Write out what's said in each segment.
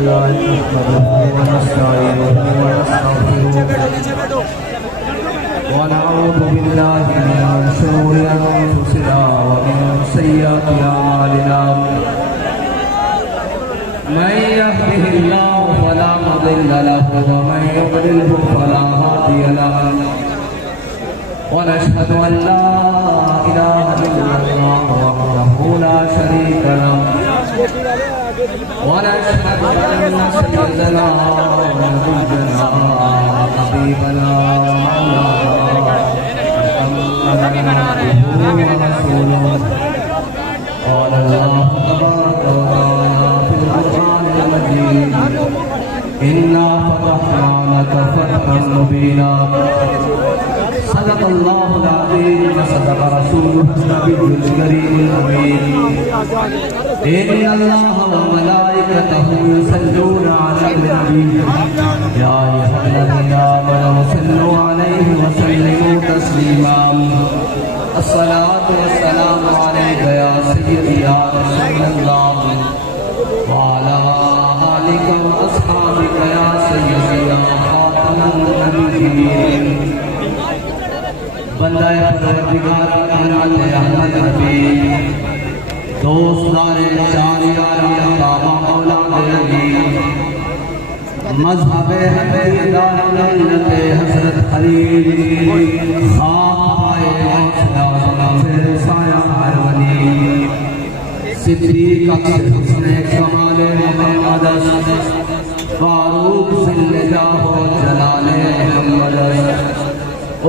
लिल्लाहि नहमदुहु व नस्तईनुहु व नस्तगफिरुहु व नऊज़ु बिल्लाहि मिन शुरूरि अनफुसिना व मिन सय्यिआति अमालिना मन यहदिहिल्लाहु फला मुदिल्ल लहु व मन युद्लिलहु फला हादिय लहु व नशहदु अन ला इलाहा इल्लल्लाह वहदहु ला शरीका लहु व नशहदु अन्न सय्यदना व नबिय्यना हबीबना मुहम्मदन अब्दुहु व रसूलुहु क़ाल अल्लाहु तबारक व तआला फिल क़ुरआनिल मजीद इन्ना फ़तहना लक फ़तहन मुबीना सदक़ल्लाहुल अज़ीम व सदक़ रसूलुहुन नबियुल करीमुल अमीन इन्नल्लाह व मलाइकतहु युसल्लूना अलन नबी या अय्युहल्लज़ीना आमनू सल्लू अलैहि व सल्लिमू तस्लीमा अस्सलातु वस्सलामु अलैका या सय्यदी या रसूलल्लाह व अला आलिका व अस्हाबिका या सय्यदी या खातमुन नबिय्यीन बंदाए परवरदिगार अल्लाह अहमद नबी दोस्तारे शारियार बाबा औलाद अली मज़हब हदीद दारुल हज़रत खलील खाए से साया हर वली सिद्दीक अक्सर हुस्ने कमाल मोहम्मद फारूक जिल्ला हो जलाले मोहम्मद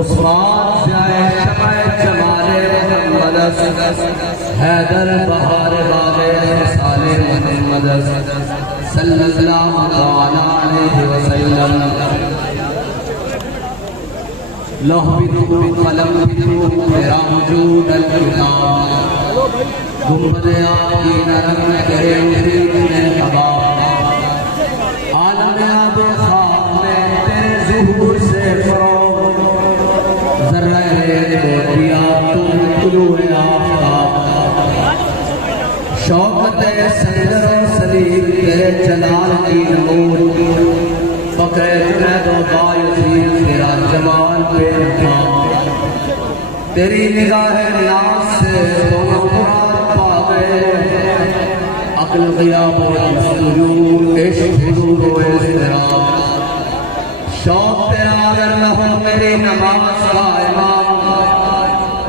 उस्मान जाए शमाए जमाले मोहम्मद हैदर बहार बागे साले मोहम्मद सल्लल्लाहु अलैहि वसल्लम लौह बिदू कलम बिदू मेरा वजूद अल किताब गुंबद आपकी नरम करे उठे हवा आलम आब खाक में तेरे ज़ुहूर से फरोग जर्रे दिया तुम तुलूए आफ़ताब शौकत सैदर सलीब तेरे जलाल की नमूर फ़क्र जुनैद व बायज़ीद तेरा जमाल बेनहा तेरी निगाह नाज़ से दोनों मुराद पा गए अक्ल ग़ियाब व सुजूद इश्क़ हुज़ूर व इज़्तिराब शौक़ तेरा अगर न हो मेरी नमाज का इमाम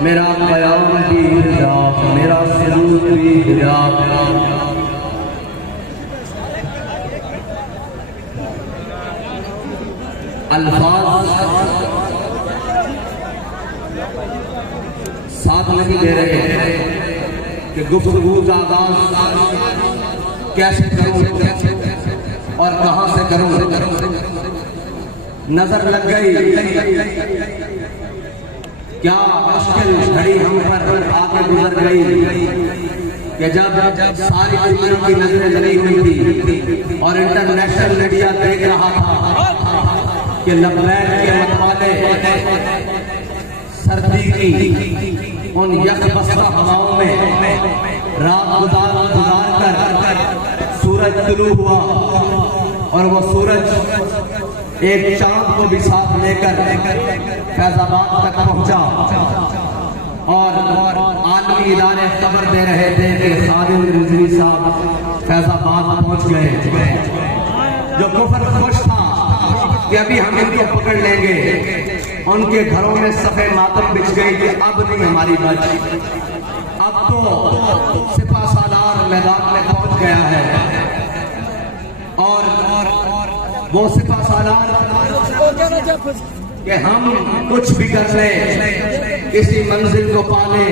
मेरा क़याम भी हिजाब मेरा सुजूद भी हिजाब अल्फाज साथ नहीं दे रहे हैं कि गुफ्तगू का आगाज कैसे करूं और कहां से करूं नजर लग गई क्या मुश्किल घड़ी हम पर आके गुजर गई कि जब सारी दुनिया की नजरें लगी हुई थी और इंटरनेशनल मीडिया देख रहा था कि लबलैक के मतवाले सर्दी की उन यकबस्ता हवाओं में रात गुजार कर सूरज तुलू हुआ और वो सूरज एक चांद को भी साथ लेकर फैजाबाद तक पहुंचा और आलमी इदारे खबर दे रहे थे कि खालिद रिजवी साहब फैजाबाद पहुंच गए। जो कुफर खुश था कि अभी हम इनको पकड़ लेंगे, उनके घरों में सफे मातम बिछ गई कि अब नहीं हमारी बच, अब तो सिपा सालार मैदान में पहुंच गया है और वो सिपा सालार कि हम कुछ भी कर ले, किसी मंजिल को पाले,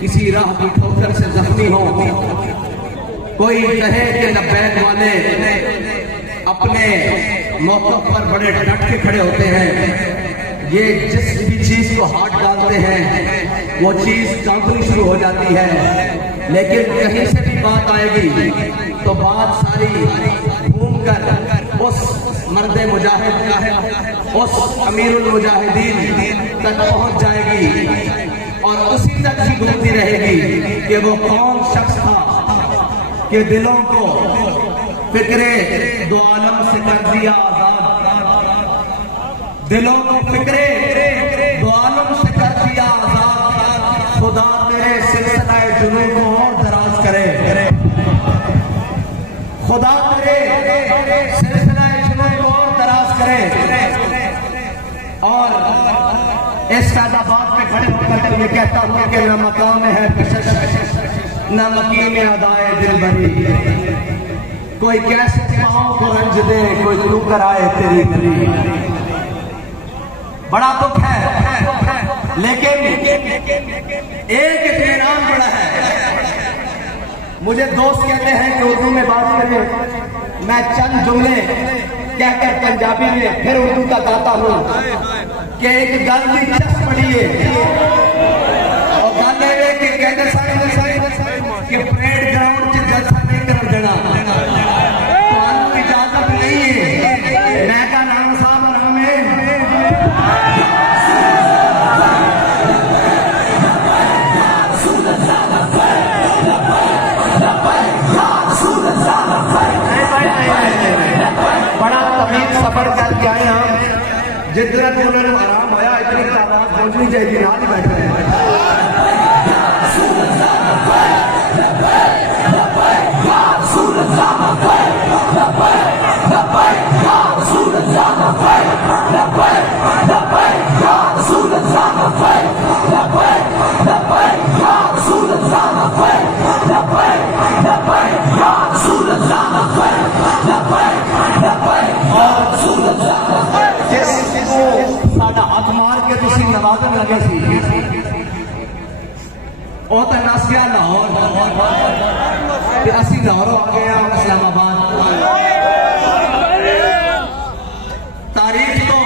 किसी राह की ठोकर से जख्मी हो, कोई कहे कि लब्बैक वाले अपने मौक़िफ़ पर बड़े डट के खड़े होते हैं। ये जिस भी चीज को हाथ डालते हैं वो चीज कांपनी शुरू हो जाती है, लेकिन कहीं से भी बात आएगी तो बात सारी घूम कर उस मर्दे मुजाहिद का, उस अमीरुल मुजाहिदीन तक पहुंच जाएगी और उसी तक ही घूमती रहेगी कि वो कौन शख्स था कि दिलों को फिक्रे दो आलम से कर दिया आजाद, दिलों को फिक्रे दो आलम से कर दिया आजाद। खुदा तेरे सिलसिला जुनून को और दराज करे, खुदा तेरे सिलसिला जुनून को और दराज करे। और इस फैजाबाद पे खड़े होकर ये कहता हूं कि न मकाम में है कशिश, न मकीन में अदाए दिल भरी। कोई कैसे पाँव को रंज दे, कोई तू कराए तेरी गली। बड़ा दुख है, लेकिन एक इत्मीनान बड़ा है। मुझे दोस्त कहते हैं कि उर्दू में बात करें, मैं चंद जुमले कहकर पंजाबी में फिर उर्दू का गाता हूं कि एक गल की चस पड़ी है और गल है कि कहते कि परेड ग्राउंड च जलसा नहीं कर देना, तो इजाजत नहीं है। मैं का नाम साहब आराम है। बड़ा तमीज सफर करके आए हम, जितना उन्होंने आराम आया इतनी तादाद पहुंचनी चाहिए, ना ही बैठे हैं। साडा हाथ मार के तुसी नवाजन लगे सी, वो तो नस गया लाहौर, असी लाहौरों आ गए इस्लामाबाद। तारीख तो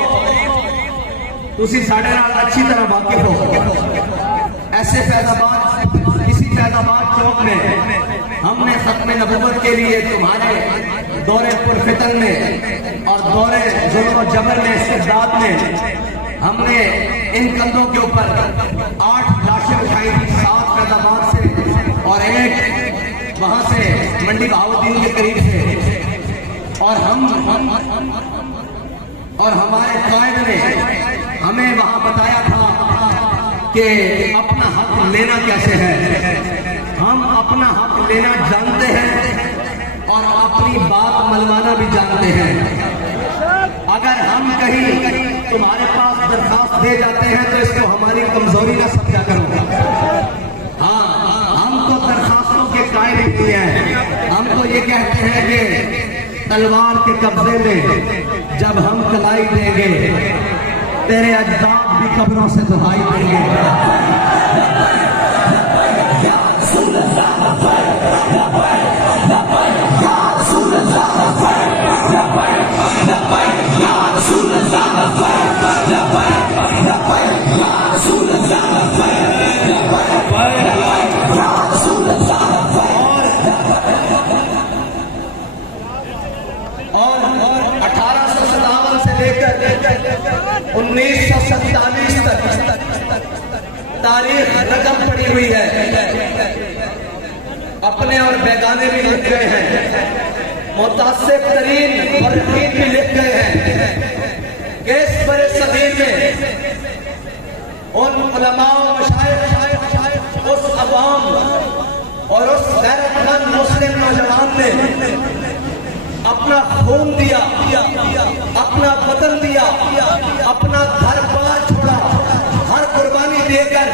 तुसी साडे नाल अच्छी तरह वाकिफ हो। ऐसे फैजाबाद, इसी फैजाबाद चौक में हमने खत्म नबुव्वत के लिए तुम्हारे दौरे पुरफितन में और दौरे जुल्म और जबर में, इस्तिबदाद में हमने इन कंधों के ऊपर 8 लाशें उठाई थी, 7 फैजाबाद से और 1 वहां से मंडी बहाउद्दीन के करीब से। और हमारे कायद ने हमें वहां बताया था कि अपना हक लेना कैसे है। हम अपना हक लेना जानते हैं और अपनी बात मनवाना भी जानते हैं। अगर हम कहीं तुम्हारे पास दरखास्त दे जाते हैं तो इसको हमारी कमजोरी ना समझा करो। हाँ, हम तो दरखास्तों के कायल नहीं हैं। हम तो ये कहते हैं कि तलवार के कब्जे में जब हम कलाई देंगे, तेरे अजदाद भी कब्रों से दुहाई देंगे। और 1857 से लेकर 1947 तक तारीख रकम पड़ी हुई है। अपने और बेगाने भी लिख गए हैं, मुतासिब तरीन फर्रीन भी लिख गए हैं कि इस बड़े सदीर में उन उलमा मशाइख, उस अवाम और उस गैरतमंद मुस्लिम नौजवान ने अपना खून दिया, अपना बदन दिया, अपना घर बार छोड़ा, हर कुर्बानी देकर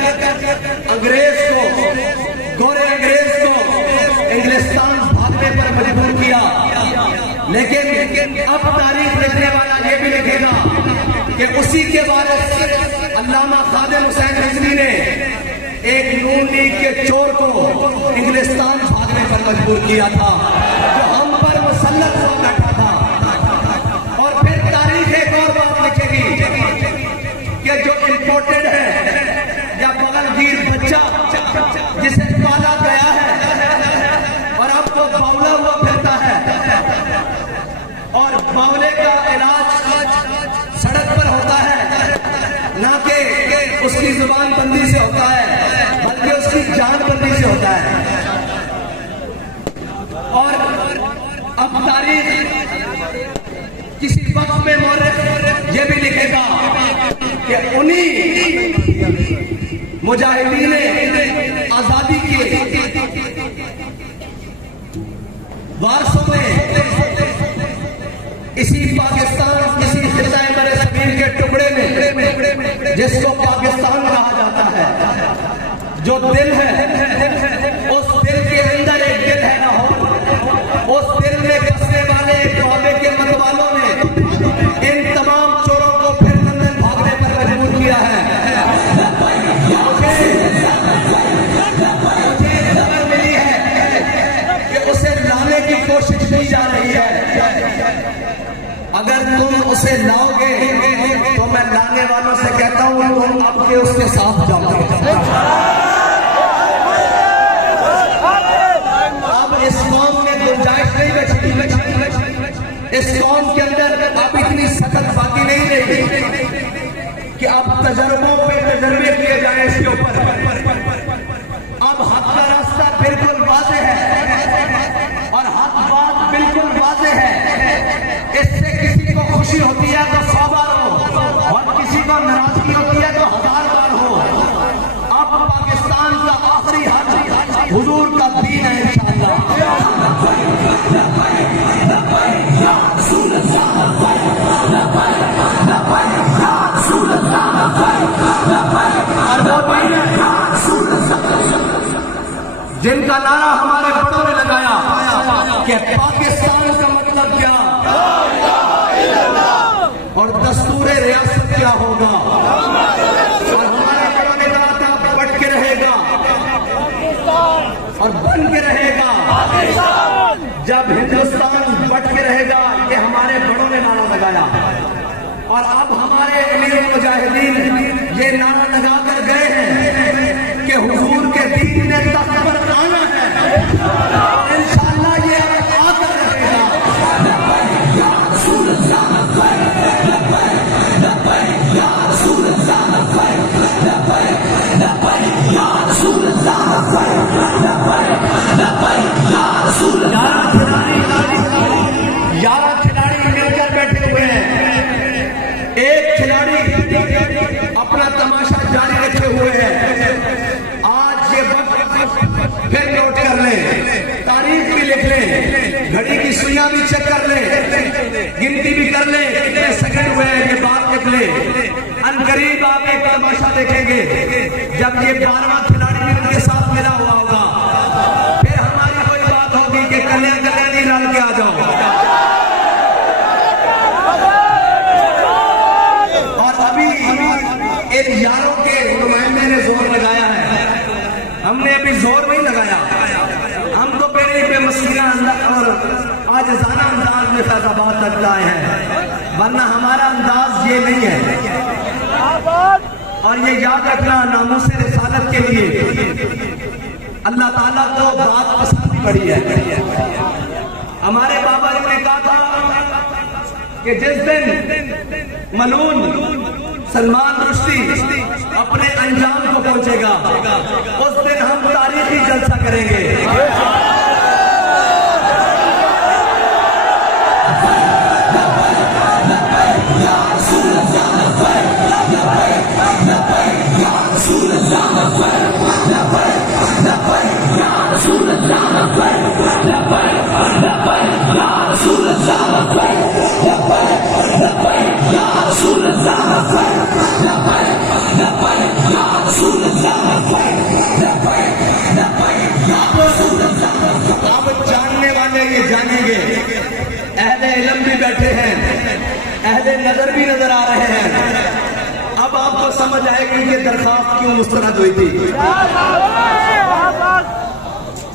अंग्रेज को, गोरे अंग्रेज को इंग्लिस्तान भागने पर मजबूर किया। लेकिन अब तारीख लिखने वाला ये भी लिखेगा कि उसी के वारिस अल्लामा खादिम हुसैन रिजवी ने एक नून लीग के चोर को इंग्लिस्तान भागने पर मजबूर किया था, जो हम पर मुसल्लत हुआ बैठा था। और फिर तारीख एक और बात लिखेगी कि जो इंपोर्टेड है या बगलगीर बच्चा जिसे पाला गया है और अब वो बावला हुआ फिरता है, और बावले का इलाज सड़क पर होता है, ना कि उसकी जुबान बंदी से होता है, बल्कि उसकी जान बंदी से होता है। और अब तारीख किसी वक्त में मौर्ख ये भी लिखेगा कि उन्हीं मुजाहिदीन आजादी के वारसों में इसी पाकिस्तान, इसी खिताए बरे ज़मीन के टुकड़े में जिसको पाकिस्तान कहा जाता है, जो दिल है, उस दिल के अंदर एक दिल है ना हो, उस दिल में बसने वाले तौबे के मतवालों ने इन तमाम चोरों को फिर लंदन भागने पर मजबूर किया है। मुझे खबर मिली है कि उसे लाने की कोशिश की जा रही है। अगर तुम उसे लाओगे तो मैं लाने वालों से कहता हूं तुम अब के उसके साथ जाओगे। अब इस कौम में गुंजाइश नहीं बची, इस कौम के अंदर अब इतनी सकत बाकी नहीं रही कि अब तजर्बों पे तजर्बे किए जाए इसके ऊपर। अब हक का रास्ता बिल्कुल वाज़ेह है और हक बात बिल्कुल वाज़ेह है। इससे किसी को खुशी होती है तो 100 बार हो और किसी को नाराजगी होती है तो 1000 बार हो। अब पाकिस्तान का आखिरी हक हुजूर का दीन है इंशाअल्लाह। जिनका नारा हमारे बड़ों ने लगाया कि पाकिस्तान का मतलब क्या और दस्तूर रियासत क्या होगा, और हमारे बड़ों ने कहा था पट के रहेगा और बन के रहेगा। जब हिंदुस्तान बट के रहेगा, ये हमारे बड़ों ने नारा लगाया। और अब हमारे अमीर मुजाहिदीन ये नारा लगा कर गए हैं कि हुजूर के दीन ने तख्त पर आना है। इंशाअल्लाह ये आकर रहेगा। यार खिलाड़ी मिलकर बैठे हुए हैं। एक खिलाड़ी अपना तमाशा जारी रखे हुए हैं। आज ये वक्त फिर नोट कर लें, तारीख भी लिख लें, घड़ी की सुइयां भी चेक कर लें, गिनती भी कर लें कितने सेकंड हुए हैं, ये बात लिख लें। अनकरीब आप एक तमाशा देखेंगे जब ये 12वां खिलाड़ी भी उनके साथ मिला हुआ होगा। फिर हमारी कोई बात होगी कि कल्याण नहीं डाल के आ जाओ। इन यारों के नुमाइंदे ने जोर लगाया है, हमने अभी जोर नहीं लगाया। हम तो पहले बेमसीना और आजिज़ाना अंदाज में फैज़ाबाद तक लाए हैं, वरना हमारा अंदाज ये नहीं है। और ये याद रखना, नामूस रिसालत के लिए अल्लाह ताला को बात पसंद पड़ी है। हमारे बाबा जी ने कहा था कि जिस दिन मलून सलमान रुश्दी अपने अंजाम को पहुंचेगा, उस दिन हम तारीखी जलसा करेंगे। अब जानने वाले ये जानेंगे, अहले इल्म भी बैठे हैं, अहले नजर भी नजर आ रहे हैं। अब आपको समझ आएगी कि दरखास्त क्यों मुस्तरद हुई थी।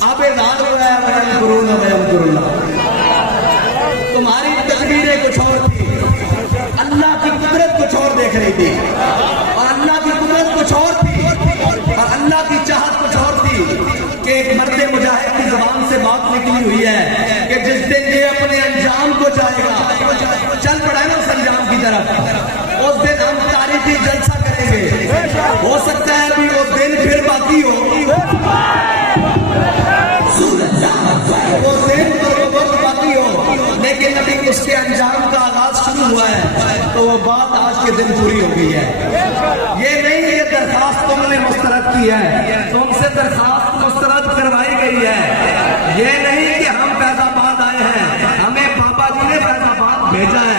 अब एजाज हो रहा है तुम्हारी तकदीरें कुछ और थी, अल्लाह की कुदरत कुछ और देख रही थी, और अल्लाह की कुदरत कुछ और थी, और अल्लाह की चाहत कुछ और थी कि एक मर्द मुजाहिद की जुबान से बात निकली हुई है कि जिस दिन ये अपने अंजाम को जाएगा, चल पड़ा है ना उस अंजाम की तरफ, उस दिन हम तारीखी जलसा करेंगे। हो सकता है अभी वो दिन फिर बाकी हो, वो दिन और वो वक्त बाकी हो, लेकिन उसके अंजाम का आगाज शुरू हुआ है, तो वो बात आज के दिन पूरी हो गई है। ये नहीं ये दरखास्त तुमने मुस्तरद की है, तुमसे दरखास्त मुस्तरद करवाई गई है। ये नहीं कि हम फैजाबाद आए हैं, हमें बाबा जी ने फैजाबाद भेजा है।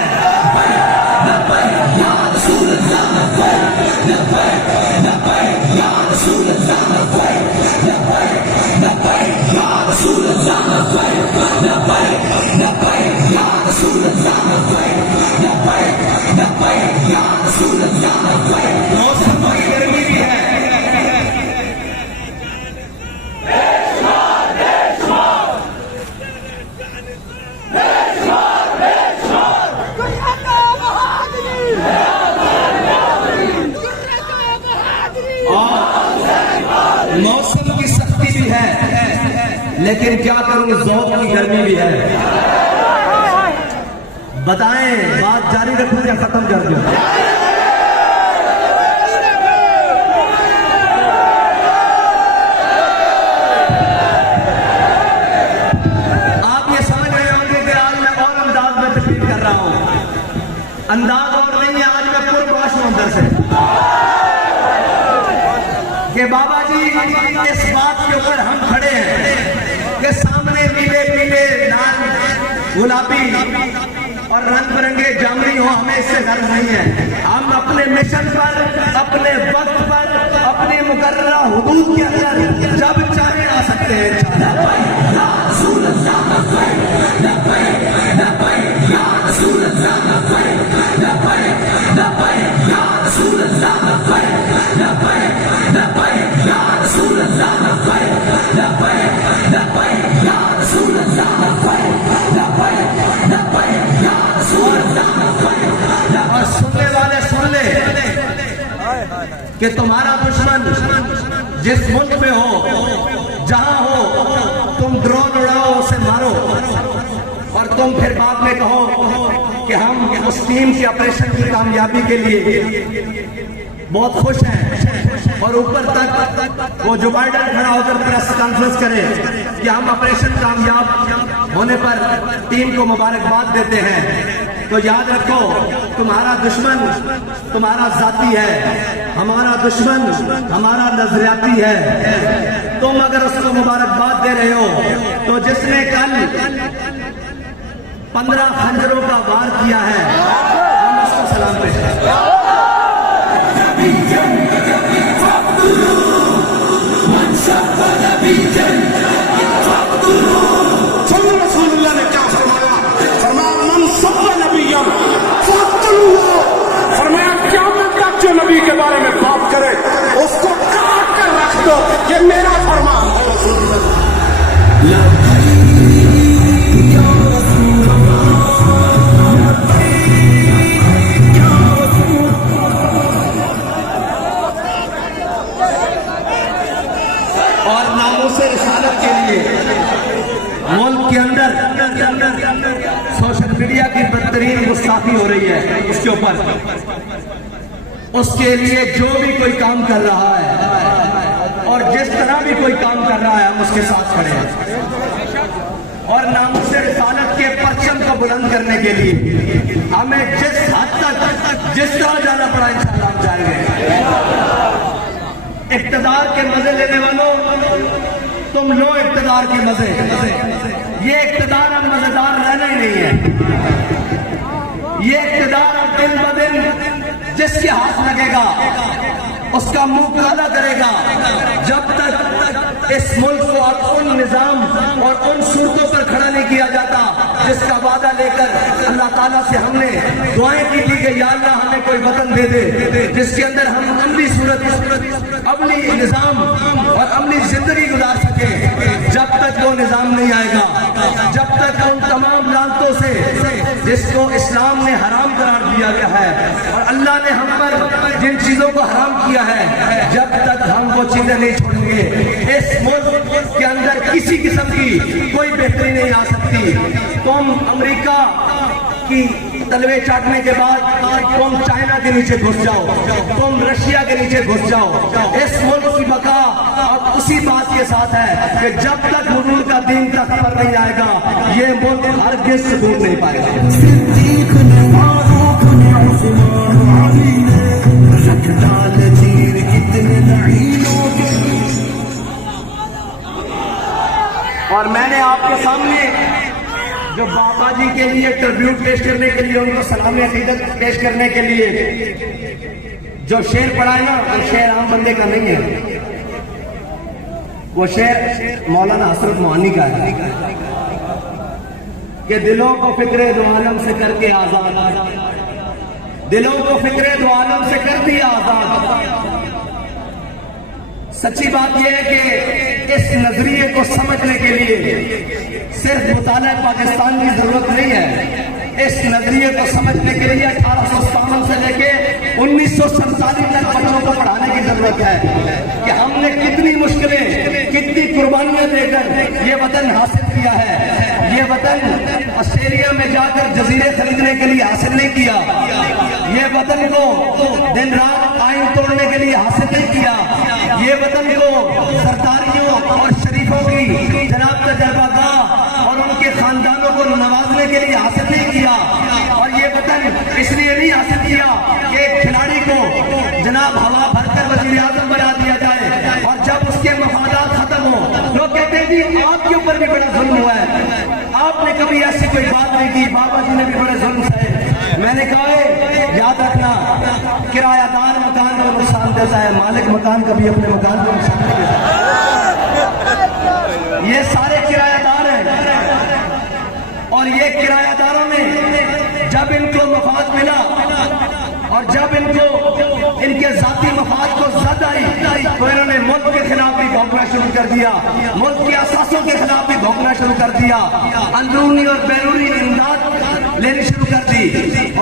मौसम की गर्मी भी है। मौसम की सख्ती भी है, लेकिन क्या करूं, ज़ौक़ की गर्मी भी है। बताएं, बात जारी रखूं या खत्म कर दूं? आप ये समझ रहे होंगे कि आज मैं और अंदाज में तकलीफ कर रहा हूं। अंदाज और नहीं है, आज मैं पुरबाश हूं अंदर से कि बाबा जी इस बात के ऊपर हम खड़े हैं कि सामने पीले पीले लाल गुलाबी और रंग बिरंगे जामनी हो, हमें इससे गर्व नहीं है। हम अपने मिशन पर, अपने वक्त पर, अपने मुकर्ररा हुदूद के अंदर जब चाहे आ सकते हैं। और सुनने वाले सुन ले कि तुम्हारा दुश्मन जिस मुल्क में हो, जहां हो, तुम ड्रोन उड़ाओ, उसे मारो और तुम फिर बाद में कहो कि हम उस टीम के ऑपरेशन की कामयाबी के लिए बहुत खुश हैं। और ऊपर तक वो जो बाइडेन खड़ा होकर प्रेस कॉन्फ्रेंस करे कि हम ऑपरेशन कामयाब होने पर टीम को मुबारकबाद देते हैं। तो याद रखो, तुम्हारा दुश्मन तुम्हारा जाती है, हमारा दुश्मन हमारा नजरियाती है। तुम अगर उसको मुबारकबाद दे रहे हो, तो जिसने कल 15 खंजरों का वार किया है, हम उसको सलाम पेश करते हैं। रसूलुल्लाह ने क्या फरमाया? फरमाया क़यामत तक जो नबी के बारे में बात करे उसको काट कर रख दो, ये मेरा फरमान है। और नामूसे रिसालत के लिए मुल्क के अंदर सोशल मीडिया की बदतरीन गुस्ताखी हो रही है, उसके ऊपर उसके लिए जो भी कोई काम कर रहा है और जिस तरह भी कोई काम कर रहा है, हम उसके साथ खड़े हैं। और नामूसे रिसालत के परचम को बुलंद करने के लिए हमें जिस हद तक जिस तरह जाना पड़ा, इंशाअल्लाह हम जाएंगे। इक़्तिदार के मजे लेने वालों, तुम लो इक़्तिदार के मजे। ये इक़्तिदार अब मजेदार रहना ही नहीं है। ये इक़्तिदार अब दिन ब दिन जिसके हाथ लगेगा उसका मुंह काला करेगा। जब तक इस मुल्क को अब उन निजाम और उन सूरतों पर खड़ा नहीं किया जाता जिसका वादा लेकर अल्लाह ताला से हमने दुआएं की थी कि या अल्लाह हमें कोई वतन दे दे जिसके अंदर हम अमली सूरत, अमली निजाम और अमली जिंदगी गुजार सके। जब तक वो निजाम नहीं आएगा, जब तक उन तमाम लानतों से जिसको इस्लाम ने हराम करार दिया गया है और अल्लाह ने हम पर जिन चीजों को हराम किया है, जब तक हम वो चीजें नहीं छोड़ेंगे, इस मुल्क के अंदर किसी किस्म की कोई बेहतरी नहीं आ सकती। तुम अमेरिका की तलवे चाटने के बाद तुम चाइना के नीचे घुस जाओ, तुम रशिया के नीचे घुस जाओ। इस मुल्क की बका अब उसी बात के साथ है कि जब तक हुजूर का दीन तख्त पर नहीं आएगा, ये मुल्क हरगिज़ सुकून नहीं पाएगा। और मैंने आपके सामने जो बाबा जी के लिए ट्रिब्यूट पेश करने के लिए, उनको सलामी अकीदत पेश करने के लिए जो शेर पढ़ा है ना, वो शेर आम बंदे का नहीं है, वो शेर मौलाना हसरत मोहानी का है कि दिलों को फिक्रे दो आलम से करके आजाद, दिलों को फिक्रे दो आलम से कर दिया आजाद। सच्ची बात यह है कि इस नजरिए को समझने के लिए सिर्फ मुताला पाकिस्तान की जरूरत नहीं है। इस नजरिए को समझने के लिए 1857 से लेके 1947 तक बच्चों को पढ़ाने की जरूरत है कि हमने कितनी मुश्किलें, कितनी कुर्बानियां देकर ये वतन हासिल किया है। ये वतन ऑस्ट्रेलिया में जाकर जजीरे खरीदने के लिए हासिल नहीं किया। ये वतन को दिन रात आइन तोड़ने के लिए हासिल नहीं किया। ये वतन को सरदारियों और शरीफों की जनाब तजर्बागाह और उनके खानदानों को नवाजने के लिए हासिल नहीं किया। और ये वतन इसलिए नहीं हासिल किया कि एक खिलाड़ी को जनाब हवा भरकर वजीर आजम बना दिया जाए और जब उसके मफादात खत्म हो लोग कहते हैं जी आपके ऊपर भी बड़ा जुल्म हुआ है, आपने कभी ऐसी कोई बात नहीं की, बाबा जी ने भी बड़े जुल्म सहे। मैंने कहा याद रखना, किरायादार मकान को नुकसान देता है, मालिक मकान कभी अपने मकान को नुकसान नहीं देता। ये सारे किरायादार हैं और ये किरायादारों ने जब इनको मफाद मिला और जब इनको इनके जाती मफाद को जद आई तो इन्होंने मुल्क के खिलाफ भी भौंकना शुरू कर दिया, मुल्क के असासों के खिलाफ भी भौंकना शुरू कर दिया, अंदरूनी और बैरूनी इमदाद लेनी शुरू कर दी।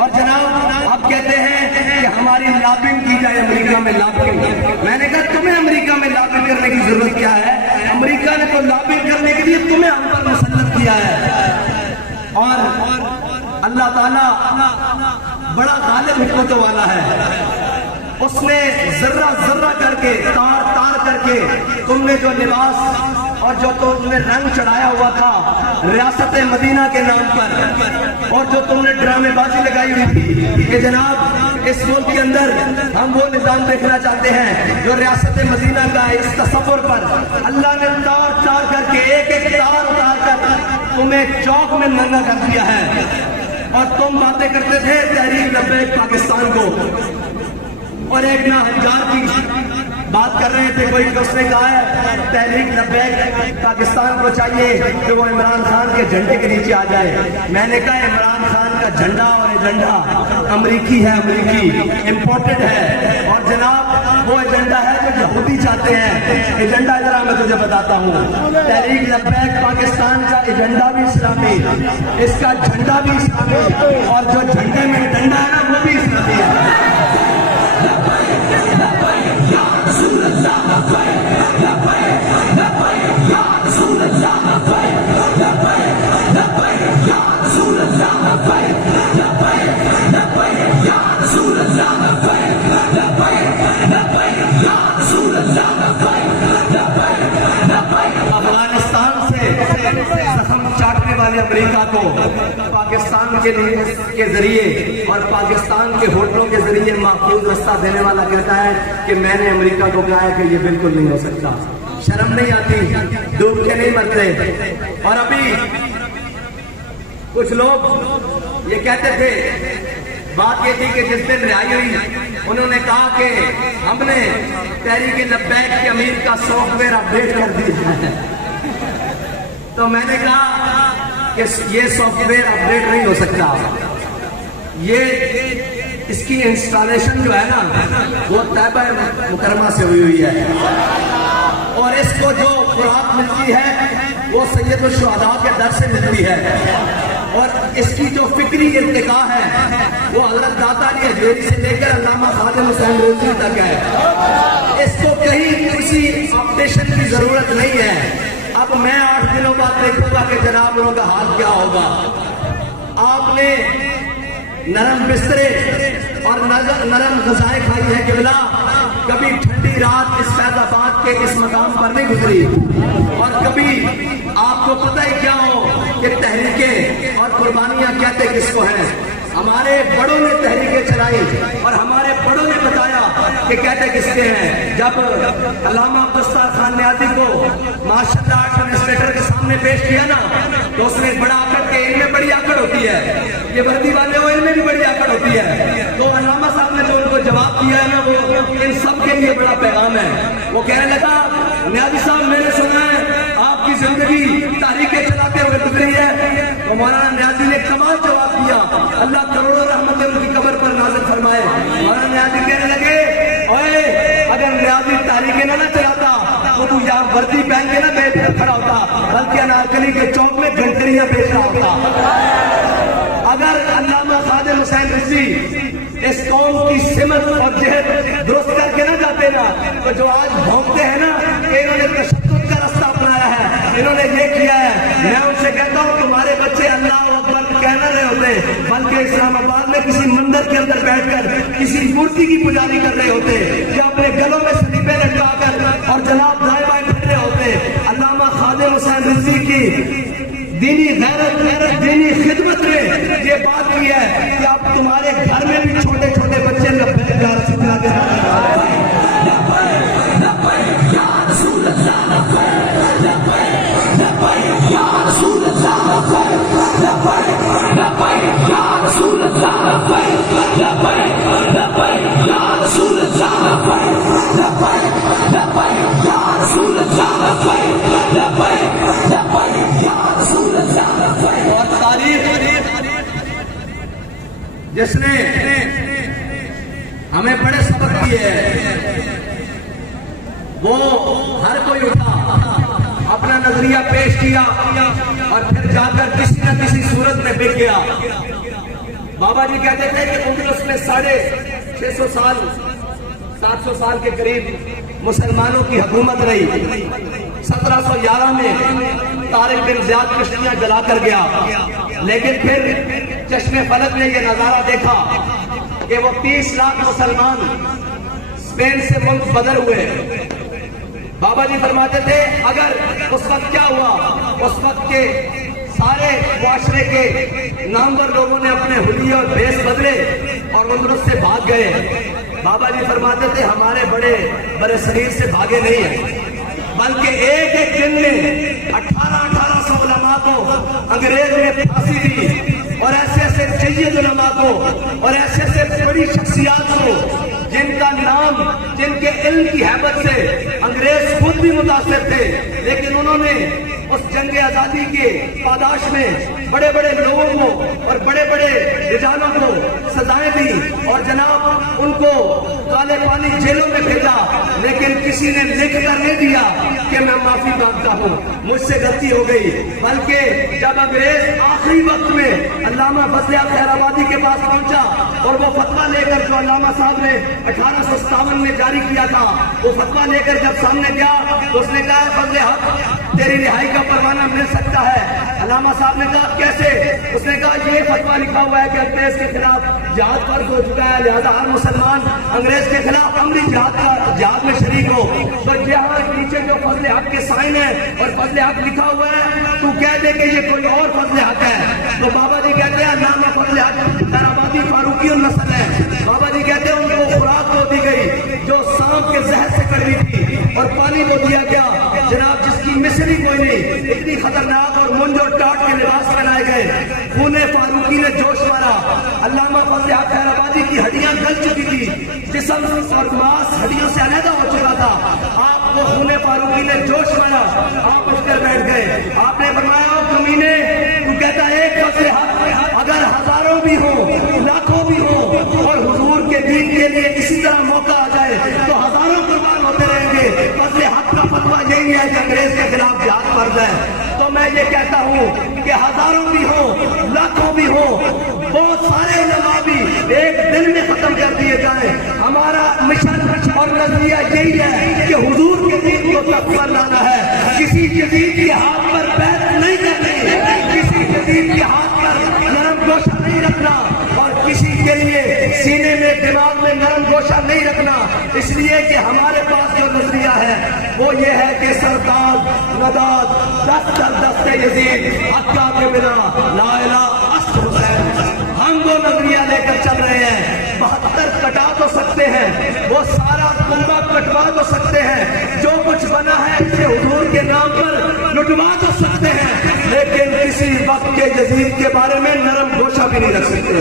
और जनाब आप कहते हैं कि हमारी लॉबिंग की जाए अमेरिका में लॉबिंग। मैंने कहा तुम्हें अमेरिका में लॉबिंग करने की जरूरत क्या है? अमेरिका ने तो लॉबिंग करने के लिए तुम्हें हम पर मुसल्लत किया है। और अल्लाह ताला बड़ा गालिब हिकमतों वाला है, उसने जर्रा जर्रा करके तार तार करके तुमने जो लिबास और जो तुमने रंग चढ़ाया हुआ था रियासत मदीना के नाम पर और जो तुमने ड्रामेबाजी लगाई हुई थी कि जनाब इस मुल्क के अंदर हम वो निजाम देखना चाहते हैं जो रियासत मदीना का है, इस तसव्वुर पर अल्लाह ने तार तार करके एक एक तार उतार कर तुम्हें चौक में नंगा कर दिया है। और तुम बातें करते थे तहरीक लब्बैक पाकिस्तान को, और एक ना हजार की बात कर रहे थे, कोई उसने कहा है तहरीक लब्बैक पाकिस्तान को चाहिए कि वो इमरान खान के झंडे के नीचे आ जाए। मैंने कहा इमरान खान का झंडा और एजेंडा अमरीकी है, अमरीकी इम्पोर्टेड है। और जनाब वो एजेंडा है जो यहूदी चाहते हैं। एजेंडा जरा मैं तुझे बताता हूँ, तहरीक लब्बैक पाकिस्तान का एजेंडा भी इस्लामी, इसका झंडा भी इस्लामी और जो झंडे में डंडा है ना वो भी इस्लामी है। अफगानिस्तान से जख्म चाटने वाले अमेरिका को पाकिस्तान के जरिए और पाकिस्तान के होटलों के जरिए महफूज रास्ता देने वाला कहता है कि मैंने अमेरिका को कहा है कि ये बिल्कुल नहीं हो सकता। शर्म नहीं आती? डूब के नहीं मरते। और अभी कुछ लोग ये कहते थे, बात ये थी कि जिस दिन रिहाई हुई उन्होंने कहा कि हमने तहरीक लब्बैक के अमीर का सॉफ्टवेयर अपडेट कर दिया है। तो मैंने कहा कि ये सॉफ्टवेयर अपडेट नहीं हो सकता, ये इसकी इंस्टॉलेशन जो है ना वो तैबा मुकरमा से हुई है और इसको जो खुराक मिलती है वो सैयदुल शुहदा के दर से मिलती है और इसकी जो फिक्री इर्तिका है वो हज़रत दाता अली हजवेरी से लेकर अल्लामा खादिम हुसैन रिजवी तक है। इसको कहीं किसी अपडेशन की जरूरत नहीं है। अब मैं 8 दिनों बाद देखूंगा कि जनाब लोगों का हाल क्या होगा। आपने नरम बिस्तरे और नरम ग़िज़ाएं खाई है किबला, कभी ठंडी रात इस फैज़ाबाद के इस मकाम पर नहीं गुजरी और कभी आपको पता ही क्या हो कि तहरीकें और कुर्बानियां कहते किसको हैं। हमारे बड़ों ने तहरीकें चलाई और हमारे बड़ों ने बताया कि कहते किसके हैं। जब अल्लामा अब्दुस्तार खान न्याजी को माशाअल्लाह एडमिनिस्ट्रेटर के सामने पेश किया ना, तो उसने बड़ा आकड़ के इनमें बड़ी आकड़ होती है, ये वर्दी वाले हो इनमें भी बड़ी आकड़ होती है। तो अल्लामा साहब ने जो उनको जवाब दिया है ना, वो इन सब के लिए बड़ा पैगाम है। वो कहने लगा, न्याजी साहब मैंने सुना है आपकी जिंदगी तारीखें चलाते हुए गुजरी है। तो मौलाना न्याजी ने कमाल जवाब दिया, अल्लाह करोड़ों रहमत उनकी कब्र पर नाज़िल फरमाए। मौलाना न्याजी कहने लगे, ओए अगर न्याजी तारीखें ना चलाता तो तू यहाँ वर्दी पहन के ना बेच कर खड़ा होता, बल्कि अनारकली के चौक में घंटरियां बेच रहा होता। अगर अल्लामा खादिम हुसैन रिजवी इस कौम की सिमत और जहद दुरुस्त करके ना जाते ना, तो जो आज भौंकते हैं ना कि इन्होंने तशद्दुद का रास्ता अपनाया है, इन्होंने ये किया है, मैं उनसे कहता हूँ तुम्हारे बच्चे अल्लाह अकबर कह ना रहे होते, बल्कि इस्लामाबाद में किसी मंदिर के अंदर बैठकर किसी मूर्ति की पुजारी कर रहे होते, या अपने गलों में सलीबे लटकाकर और जनाब दाएं बाएं फिर रहे होते। अल्लामा खादिम हुसैन रिजवी की दीनी गैरत दीनी खिदमत में ये बात की है कि अब तुम्हारे घर में भी छोटे छोटे बच्चे और तारीफ जिसने हमें बड़े सबक दिए हैं, वो हर कोई उठा अपना नजरिया पेश किया और फिर जाकर किसी न किसी सूरत में बिक गया। बाबा जी कहते थे कि उंगलुस में 650 साल 700 साल के करीब मुसलमानों की हुकूमत रही। 1711 में तारिक बिन ज़ियाद कश्तियां जला कर गया, लेकिन फिर चश्मे फलक ने यह नजारा देखा कि वो 30 लाख मुसलमान स्पेन से मुल्क बदर हुए। बाबा जी फरमाते थे अगर उस वक्त क्या हुआ, उस वक्त के सारे मुआशरे के नामवर लोगों ने अपने हुलिये और भेष बदले और उंदरुस से भाग गए। बाबा जी फरमाते थे हमारे बड़े बड़े शरीर से भागे नहीं है, बल्कि एक एक दिन में 1800 उलमा को अंग्रेज ने फांसी दी और ऐसे ऐसे सैयद उलमा को और ऐसे ऐसे बड़ी शख्सियात को जिनका नाम जिनके इल्म की हैबत से अंग्रेज खुद भी मुतासिर थे, लेकिन उन्होंने उस जंग आजादी के पादाश में बड़े बड़े लोगों को और बड़े बड़े रिजालों को सजाएं दी और जनाब उनको काले पानी जेलों में भेजा, लेकिन किसी ने लिख कर नहीं दिया कि मैं माफी मांगता हूँ, मुझसे गलती हो गई। बल्कि जब अंग्रेज आखिरी वक्त में अल्लामा फजल हक खैराबादी के पास पहुंचा और वो फतवा लेकर जो अल्लामा साहब ने 1857 में जारी किया था, वो फतवा लेकर जब सामने गया तो उसने कहा फजल हक तेरी रिहाई का परवाना मिल सकता है। अल्लामा साहब ने कहा कैसे? उसने कहा ये फतवा लिखा हुआ है कि अंग्रेज के खिलाफ जिहाद फर्ज हो चुका है, लिहाजा हर मुसलमान अंग्रेज के खिलाफ अमली जिहाद में शरीक हो। तो यहाँ नीचे जो फजल हक के साइन है और फजल हक लिखा हुआ है, तू कह दे कि ये कोई और फजल हक है। तो बाबा जी कहते हैं अल्लामा फजल हक खैराबादी फारूकी नस्ल है। बाबा जी कहते हैं उनको खुराक वो दी गई जो सांप के जहर से कड़वी थी और पानी वो दिया गया जनाब जिसकी मिसरी कोई नहीं, इतनी खतरनाक और मुंज और टाट के लिबास पहनाए गए। खूने फारूकी ने जोश मारा, अल्लामा फजल हक खैराबादी की हड्डियां गल चुकी थी, जिस्म और मांस हड्डियों से अलग हो चुका था। आपको खूने फारूकी ने जोश मारा, आप उठकर बैठ गए। आपने फरमाया कमीने, तू कहता है एक फजल हक अगर हजारों भी हो लाखों भी हो और हुजूर के दीन के लिए इसी तरह मौका आ जाए तो हजारों कुर्बान होते रहेंगे। फजल हक का फतवा यही है कि अंग्रेज के खिलाफ जिहाद फर्ज है। तो मैं ये कहता हूँ कि हजारों भी हो लाखों भी हो, बहुत सारे उलमा भी एक दिन में खत्म कर दिए जाए। हमारा मिशन और नजरिया यही है कि हुजूर के दीन को तक पर लाना है। किसी जदीद के हाथ पर बैत नहीं करनी, किसी जदीद के हाथ पर नरम गोशा नहीं रखना और किसी के लिए सीने में दिमाग में नरम गोशा नहीं रखना। इसलिए कि हमारे पास जो नजरिया है वो ये है कि सरताज नदाद दस्त दस्ते यजीद हक्का के बिना ला इलाहा अस्त हुसैन। हम वो नजरिया लेकर चल रहे हैं। 72 कटा तो सकते हैं, वो सारा कुंबा कटवा तो सकते हैं, जो कुछ बना है इसे हुजूर के नाम पर लुटवा तो सकते हैं, लेकिन किसी वक्त के यजीद के बारे में नरम गोशा भी नहीं रख सकते।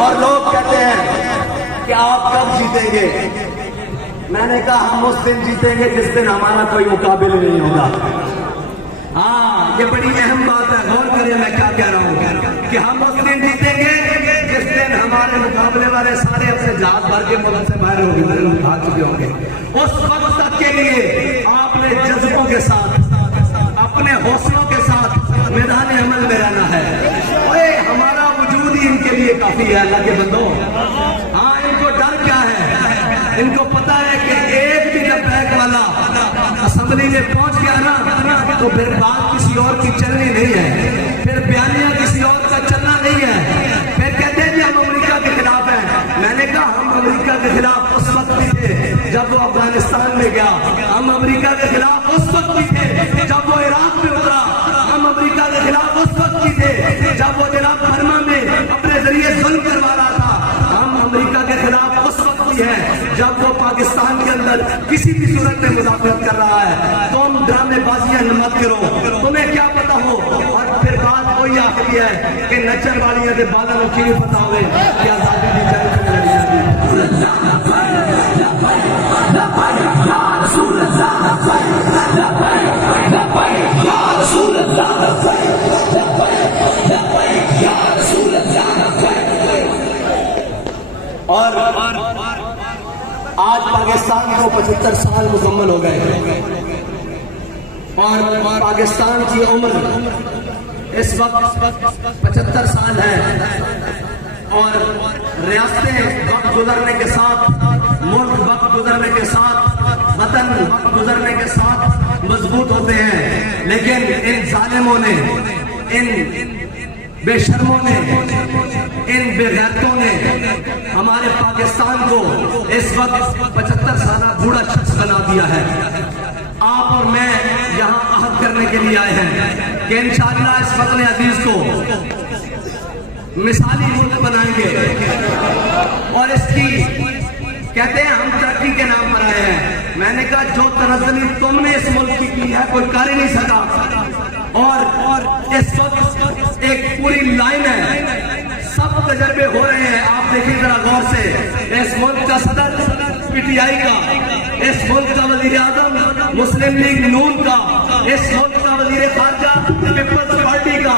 और लोग कहते हैं कि आप कब जीतेंगे? मैंने कहा हम उस दिन जीतेंगे जिस दिन हमारा कोई मुकाबले नहीं होगा। हाँ, ये बड़ी अहम बात है, गौर करें मैं क्या कह रहा हूँ कि हम उस दिन जीतेंगे जिस दिन हमारे मुकाबले वाले सारे अपने जहाज भर के मुल्क से बाहर हो गए, भाग चुके होंगे। उस वक्त तक के लिए आपने जज्बों के साथ, अपने हौसलों के साथ मैदान अमल में रहना है। ओए, हमारा वजूद ही इनके लिए काफी है अल्लाह के बंदों। हाँ, इनको डर क्या है? इनको पता है कि एक भी जब बैक वाला असेंबली में पहुंच गया ना, तो फिर बात किसी और की चलनी नहीं है, फिर बयानिया किसी और का चलना नहीं है। फिर कहते हैं कि हम अमेरिका के खिलाफ हैं। मैंने कहा हम अमेरिका के खिलाफ उस वक्त भी थे जब वो अफगानिस्तान में गया, हम अमेरिका के खिलाफ उस वक्त भी थे जब वो इराक में उतरा, हम अमेरिका के खिलाफ उस वक्त भी थे जब वो जनाब बर्मा में अपने जरिए जुल्म करवा रहा था, हम अमेरिका के खिलाफ उस वक्त भी है जब वो पाकिस्तान के अंदर किसी भी सूरत में मुदाखलत कर रहा है। तुम ड्रामेबाजियां मत करो, तुम्हें क्या पता हो। और फिर बात वही आखिरी है कि नचर वालियां के बालों की नहीं पता हुए कि आजादी दी जाए। और आज पाकिस्तान को 75 साल मुकम्मल हो गए और पाकिस्तान की उम्र इस वक्त 75 साल है और रियासतें वक्त गुजरने के साथ, मुल्क वक्त गुजरने के साथ, वतन वक्त गुजरने के साथ मजबूत होते हैं। लेकिन इन जालिमों ने, इन बेशर्मों ने, इन बेगैरतों ने हमारे पाकिस्तान को इस वक्त 75 साल बूढ़ा शख्स बना दिया है। आप और मैं यहाँ अहद करने के लिए आए हैं कि इंशाअल्लाह इस वतन अजीज को मिसाली मुल्क बनाएंगे और इसकी, कहते हैं हम तरक्की के नाम पर आए हैं। मैंने कहा जो तनज़्ज़ुली तुमने इस मुल्क की है कोई कर ही नहीं सका। और इस वक्त एक पूरी लाइन है, सब तजर्बे हो रहे हैं। आप देखिए जरा गौर से, इस मुल्क का सदर पीटीआई का, इस मुल्क का वजीर आजम मुस्लिम लीग नून का, इस मुल्क का वजीर खारजा पीपल्स पार्टी का,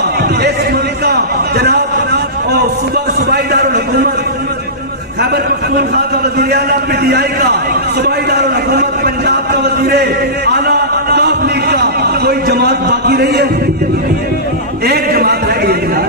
इस मुल्क का जनाब सूबाई दारुल हुकूमत खैबर पख्तूनख्वा का वजीर आला पीटीआई का, सूबाई दारुल हुकूमत पंजाब का वजीर आला काफ लीग का, कोई जमात बाकी नहीं है? एक जमात रह गई है।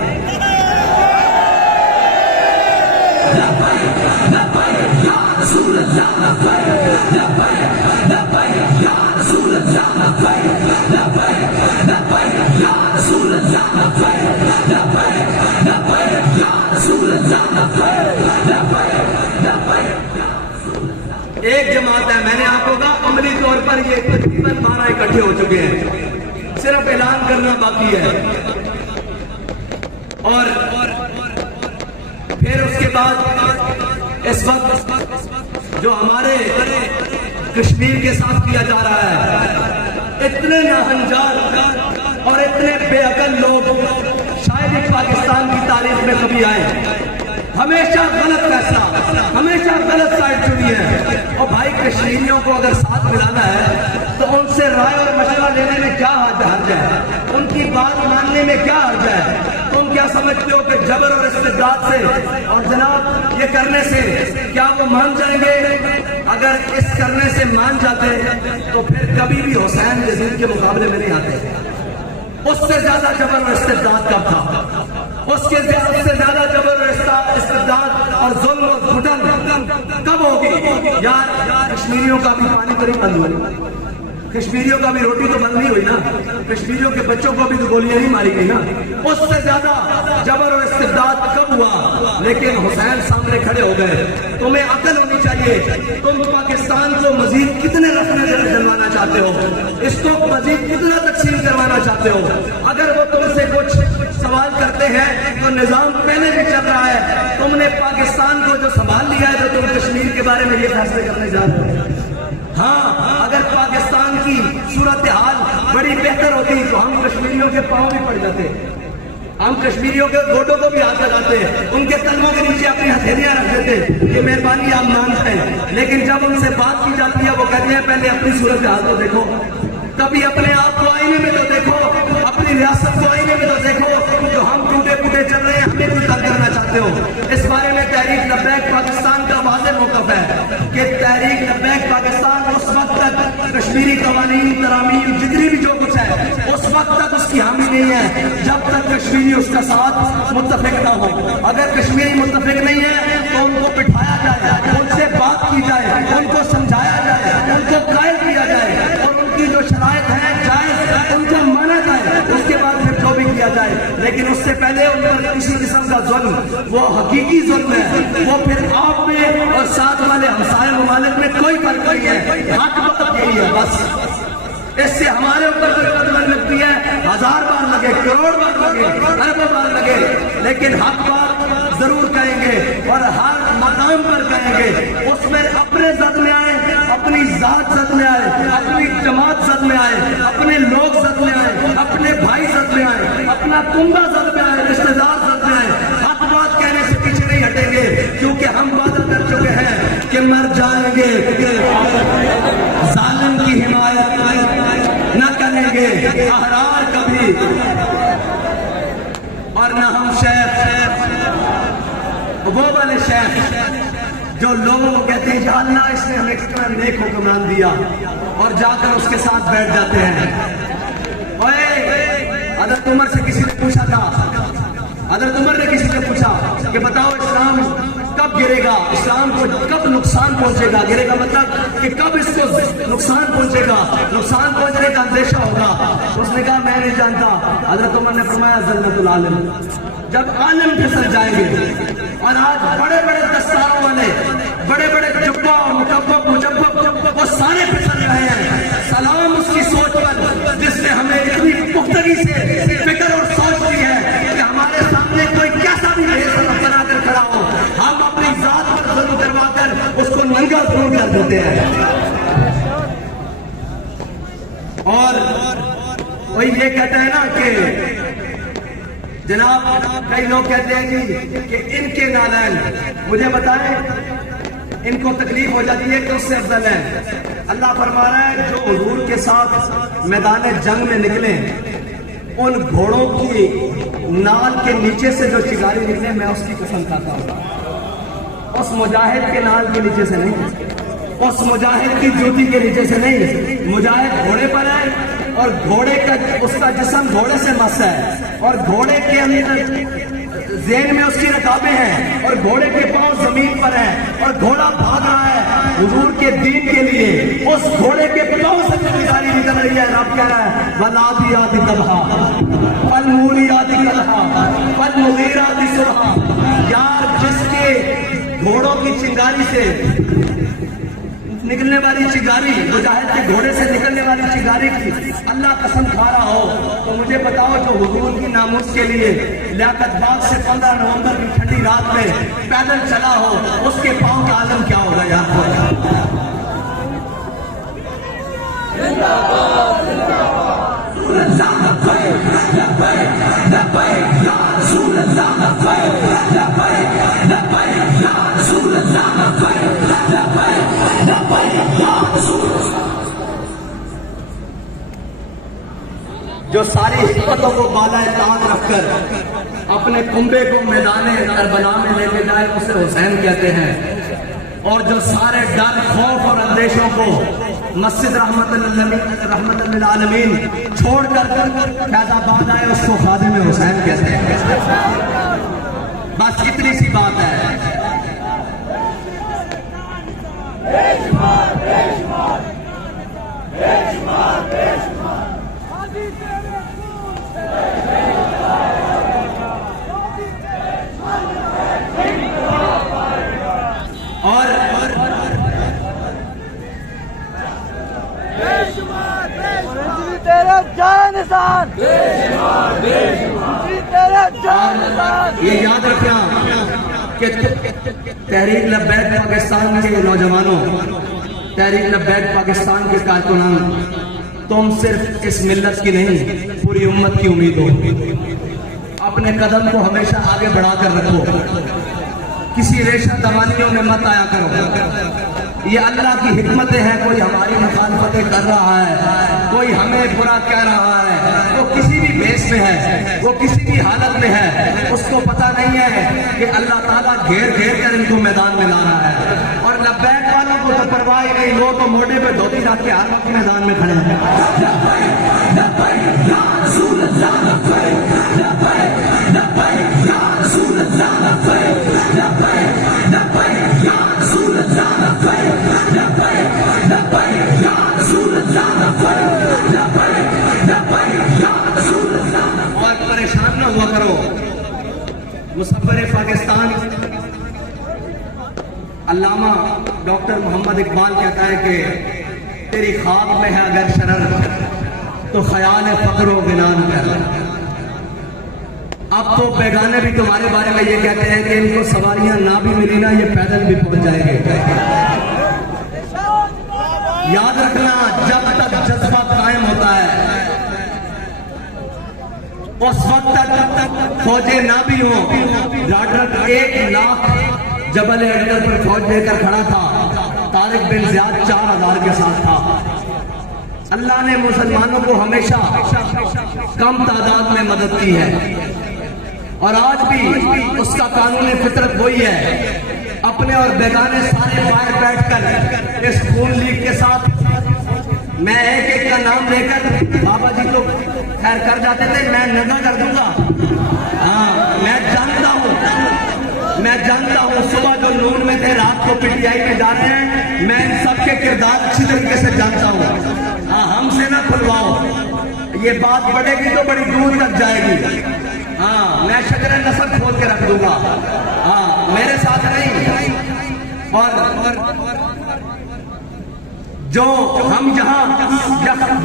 एक जमात है। मैंने आपको कहा अमली तौर पर ये तकरीबन 12 इकट्ठे हो चुके हैं, सिर्फ ऐलान करना बाकी है। और फिर उसके बाद इस वक्त जो हमारे कश्मीर के साथ किया जा रहा है, इतने नाहंजार और इतने बेअकल लोग शायद ही पाकिस्तान की तारीख में कभी आए। हमेशा गलत फैसला, हमेशा गलत साइड चुनी है। और भाई कश्मीरियों को अगर साथ मिलाना है तो उनसे राय और मशवरा लेने में क्या हर्ज है, उनकी बात मानने में क्या हर्ज है? तुम क्या समझते हो कि जबर और इस्तिबदाद से और जनाब ये करने से क्या वो मान जाएंगे? अगर इस करने से मान जाते तो फिर कभी भी हुसैन यजीद के मुकाबले में नहीं आते। उससे ज्यादा जबर और इस्तिबदाद कब था? उससे ज्यादा जबर और इस्तिबदाद और जुल्म और घुटन कब होगी? यार कश्मीरियों का भी पानी तो नहीं बंद हुआ, कश्मीरियों का भी रोटी तो बंद नहीं हुई ना, कश्मीरियों के बच्चों को भी तो गोलियां नहीं मारी गई ना। उससे ज्यादा जबर और इस्तिबदाद कब हुआ, लेकिन हुसैन सामने खड़े हो गए। तुम्हें अकल होनी चाहिए, तुम पाकिस्तान को मजीद कितने रखने दिलवाना चाहते हो, इसको मजीद कितना तकसीम करवाना चाहते हो। अगर वो तुमसे कुछ सवाल करते हैं तो निजाम पहले भी चल रहा है, तुमने पाकिस्तान को जो संभाल लिया है तो तुम कश्मीर के बारे में ये फैसले करने जा रहे हो। हाँ, अगर पाकिस्तान की सूरत हाल बड़ी बेहतर होती तो हम कश्मीरियों के पांव भी पड़ जाते, हम कश्मीरियों के गोडों को भी हाथ लगाते, उनके कदमों के नीचे अपनी हथेलियां रख देते कि मेहरबानी आप मानते हैं। लेकिन जब उनसे बात की जाती है वो कहते हैं पहले अपनी सूरत हाल तो देखो, कभी अपने आप को आईने में तो देखो, अपनी रियासत को आईने में तो देखो, जो हम टूटे फूटे चल रहे हैं हमें भी तंग करना चाहते हो। इस बारे में तहरीक लब्बैक पाकिस्तान का वाज़ेह मौक़िफ़ है कि तहरीक लब्बैक पाकिस्तान उस वक्त तक कश्मीरी कवानीन तरामीम जितनी भी जो कुछ है उस वक्त तक उसकी हामी नहीं है जब तक कश्मीरी उसका साथ मुत्तफिक ना हो। अगर कश्मीरी मुत्तफिक नहीं है तो उनको बिठाया जाए, उनसे बात की जाए, उनको समझाया जाए, उनको कायल किया जाए और उनकी जो शराइत है जायज़ उनको माना जाए, उसके बाद फिर जो भी किया जाए। लेकिन उससे पहले उन पर किसी किस्म का जुल्म, वो हकीकी जुल्म है, वो फिर आप में और साथ वाले हमसाये ममालिक में कोई फर्क नहीं है। हक बात यही है बस, इससे हमारे ऊपर जो कदम लगती है 1000 बार लगे, करोड़ बार लगे, अरबों बार लगे, लेकिन हक बात जरूर कहेंगे और हर मकाम पर कहेंगे। उसमें अपने जद में आए, अपनी जात जद में आए, अपनी जमात जद में आए, अपने लोग जद में आए, अपने भाई जद में आए, अपना कुंबा जद में आए, रिश्तेदार जद में आए, हक बात कहने से पीछे नहीं हटेंगे, क्योंकि हम वादा कर चुके हैं कि मर जाएंगे, जालिम की हिमायत न करेंगे अहरार कभी, और न हम शेख वो वाले शेख जो लोगों को कहते हैं या अल्लाह इसने हमें कितना नेक हुक्मरान दिया और जाकर उसके साथ बैठ जाते हैं। ओए, हज़रत उमर से किसी ने पूछा था, हज़रत उमर ने किसी से पूछा कि बताओ इस्लाम कब गिरेगा, इस्लाम को कब नुकसान पहुंचेगा, गिरेगा मतलब कि कब इसको नुकसान पहुंचेगा, नुकसान पहुंचने का अंदेशा होगा। उसने कहा मैं नहीं जानता। हज़रत उमर ने फरमाया ज़ल्लतुल आलिम, जब आलिम फिसल जाएंगे। और आज बड़े बड़े दस्तारों वाले, बड़े बड़े जुब्बा और मुजब्बब वो सारे फिसल रहे हैं। सलाम उसकी सोच पर जिसने हमें इतनी पुख्तगी से फिक्र और सोच दी है कि हमारे सामने कोई कैसा भी बनाकर खड़ा हो, हम अपनी जात पर जुल्म करवाकर उसको नंगा जरूर कर देते हैं। और वही ये कहते हैं ना कि जनाब, कई लोग कहते हैं जी कि इनके नालैन, मुझे बताएं इनको तकलीफ हो जाती है कि उससे अफजल है। अल्लाह फरमा रहा है जो हुजूर के साथ मैदान जंग में निकले, उन घोड़ों की नाल के नीचे से जो चिंगारी निकले, मैं उसकी कसम खाता हूँ। उस मुजाहिद के नाल के नीचे से नहीं, उस मुजाहिद की जूती के नीचे से नहीं। मुजाहिद घोड़े पर है और घोड़े का उसका जिस्म घोड़े से मस है और घोड़े के अंदर ज़हन में उसकी रकाबें हैं और घोड़े के पांव जमीन पर हैं और घोड़ा भाग रहा है हुजूर के दीन के लिए। उस घोड़े के पांव से चिंगारी निकल रही है। रब कह रहा है वलादियाति दबहा फलमूलियाति कलहा फलमुगीराति सुबहा। यार, जिसके घोड़ों की चिंगारी से निकलने वाली चिंगारी, मुजाहिद के घोड़े से निकलने वाली चिंगारी की अल्लाह कसम खा रहा हो, तो मुझे बताओ जो हुजूर की नामुस के लिए लियाकत बाग से 15 नवंबर की ठंडी रात में पैदल चला हो, उसके पांव का आलम क्या होगा यार। जो सारी हिकमतों को बालाए ताक रखकर अपने कुंबे को मैदान करबला में लेके जाए, उसे हुसैन कहते हैं। और जो सारे डर, खौफ और अंदेशों को मस्जिद रहमतुल लिल आलमीन छोड़कर फैजाबाद आए, उसको खादिम हुसैन कहते हैं। बस इतनी सी बात है। तेरा जानिसार, तेरा जानिसार। ये याद रखना कि तहरीक लब्बैक पाकिस्तान के नौजवानों, तहरीक लब्बैक पाकिस्तान के कारकुनान, तुम सिर्फ इस मिल्लत की नहीं पूरी उम्मत की उम्मीद हो। अपने कदम को हमेशा आगे बढ़ाकर रखो, किसी रेशा दवानियों में मत आया करो। ये अल्लाह की हिकमतें हैं। कोई हमारी मुखालफतें कर रहा है, कोई हमें बुरा कह रहा है, वो किसी भी भेष में है, वो किसी भी हालत में है, उसको पता नहीं है कि अल्लाह ताला घेर घेर कर इनको मैदान में ला रहा है। और लब्बैक वालों को तो परवाह ही नहीं, लोग तो मोटे पे धोती रख के हर वक्त मैदान में खड़े हैं। और परेशान न हुआ करो। मुसव्विर पाकिस्तान अल्लामा डॉक्टर मोहम्मद इकबाल कहता है कि तेरी ख्वाब में है अगर शरर तो ख्याल फक्र व गिनान कर। अब तो बेगाने भी तुम्हारे बारे में ये कहते हैं कि इनको सवारियां ना भी मिली ना, ये पैदल भी पहुंच जाएंगे। याद रखना, जब तक जज्बा कायम होता है उस वक्त तक फौजें ना भी हो। डॉक्टर 1 लाख जबल अकबर पर फौज लेकर खड़ा था, तारिक बिन ज़ियाद 4000 के साथ था। अल्लाह ने मुसलमानों को हमेशा कम तादाद में मदद की है और आज भी उसका कानून फितरत वही है। अपने और बेगाने सारे बाहर बैठकर इस खून लीग के साथ मैं एक एक का नाम लेकर, बाबा जी तो खैर कर जाते थे, मैं नगा कर दूंगा। हाँ, मैं जानता हूँ सुबह जो नून में थे, रात को पीटीआई में जा रहे हैं। मैं इन सबके किरदार अच्छी तरीके से जानता हूँ। हाँ, हमसे ना खुलवाओ, ये बात बढ़ेगी तो बड़ी दूर तक जाएगी। हाँ, मैं शजर नस्ल खोल के रख दूंगा। हाँ, मेरे साथ नहीं। और जो हम जहाँ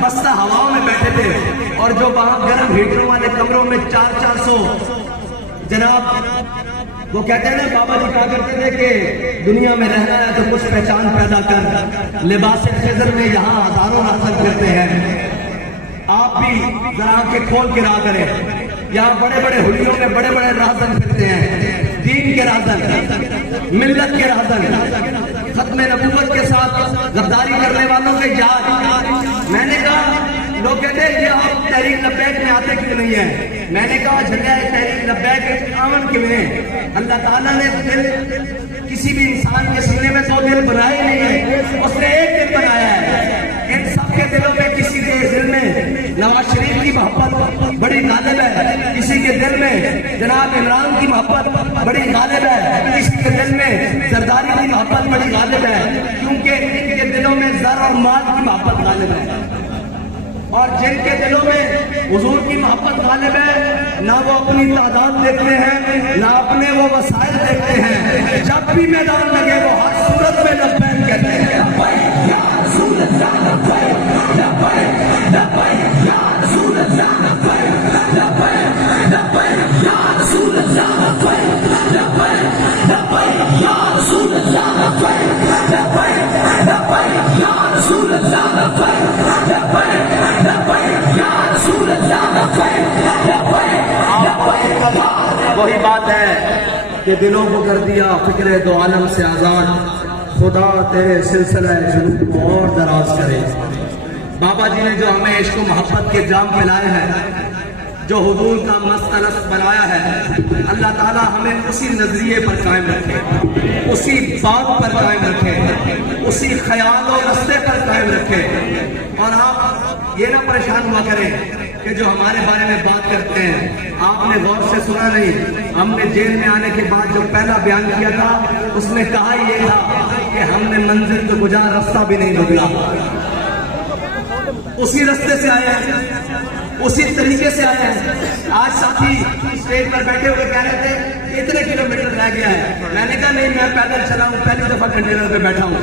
बस्ता हवाओं में बैठे थे और जो वहां गर्म हीटरों वाले कमरों में 400 जनाब, वो कहते हैं ना, बाबा जी कहा करते थे कि दुनिया में रहना है तो कुछ पहचान पैदा कर। लिबास खिज़र में यहाँ हजारों हासिल करते हैं। आप भी जरा आंखें खोल के रहा करें। यहाँ बड़े बड़े हुलियों में बड़े बड़े राजन फिरते हैं, दीन के राजन, मिल्लत के राजन, खत्म नबूवत के साथ गद्दारी करने वालों के याद। मैंने कहा, लोग कहते हैं कि आप तहरीक लब्बैक में आते क्यों नहीं है? मैंने कहा, जगह तहरीक लब्बैक आमन क्यों है? अल्लाह ताला ने दिल किसी भी इंसान के सीने में 2 दिल बनाए नहीं है, उसने एक दिल बनाया है। इन सबके दिलों में किसी के दिल में नवाज शरीफ की मोहब्बत बड़ी गालिब है, किसी के दिल में जनाब इमरान की मोहब्बत बड़ी गालिब है, किसी के दिल में जरदारी की मोहब्बत बड़ी गालिब है, क्योंकि इनके दिलों में ज़र और माल की मोहब्बत गालिब है। और जिनके दिलों में हुजूर की मोहब्बत गालिब है, ना वो अपनी तादाद देखते हैं, ना अपने वो वसाइल देखते हैं। जब भी मैदान लगे वो हर सूरत में लब्बैक कहते हैं। वही बात है कि दिलों को कर दिया फिक्रे दो आलम से आजाद, खुदा तेरे सिलसिला जुनून को और दराज करे। बाबा जी ने जो हमें इश्क मोहब्बत के जाम पिलाए हैं, जो हुजूर का मस्त बनाया है, अल्लाह ताला हमें उसी नजरिए पर कायम रखे, उसी बात पर कायम रखे, उसी ख्याल और रास्ते पर कायम रखे। और आप ये ना परेशान हुआ करें कि जो हमारे बारे में बात करते हैं, आपने गौर से सुना नहीं, हमने जेल में आने के बाद जो पहला बयान किया था उसमें कहा ये था कि हमने मंजिल को गुजार रास्ता भी नहीं बदला, उसी रास्ते से आए हैं, उसी तरीके से आए हैं। आज साथी स्टेज पर बैठे हुए कह रहे थे इतने किलोमीटर रह गया है, मैंने कहा नहीं, मैं पैदल चला हूँ, पहली दफा कंटेनर पे बैठा हूँ,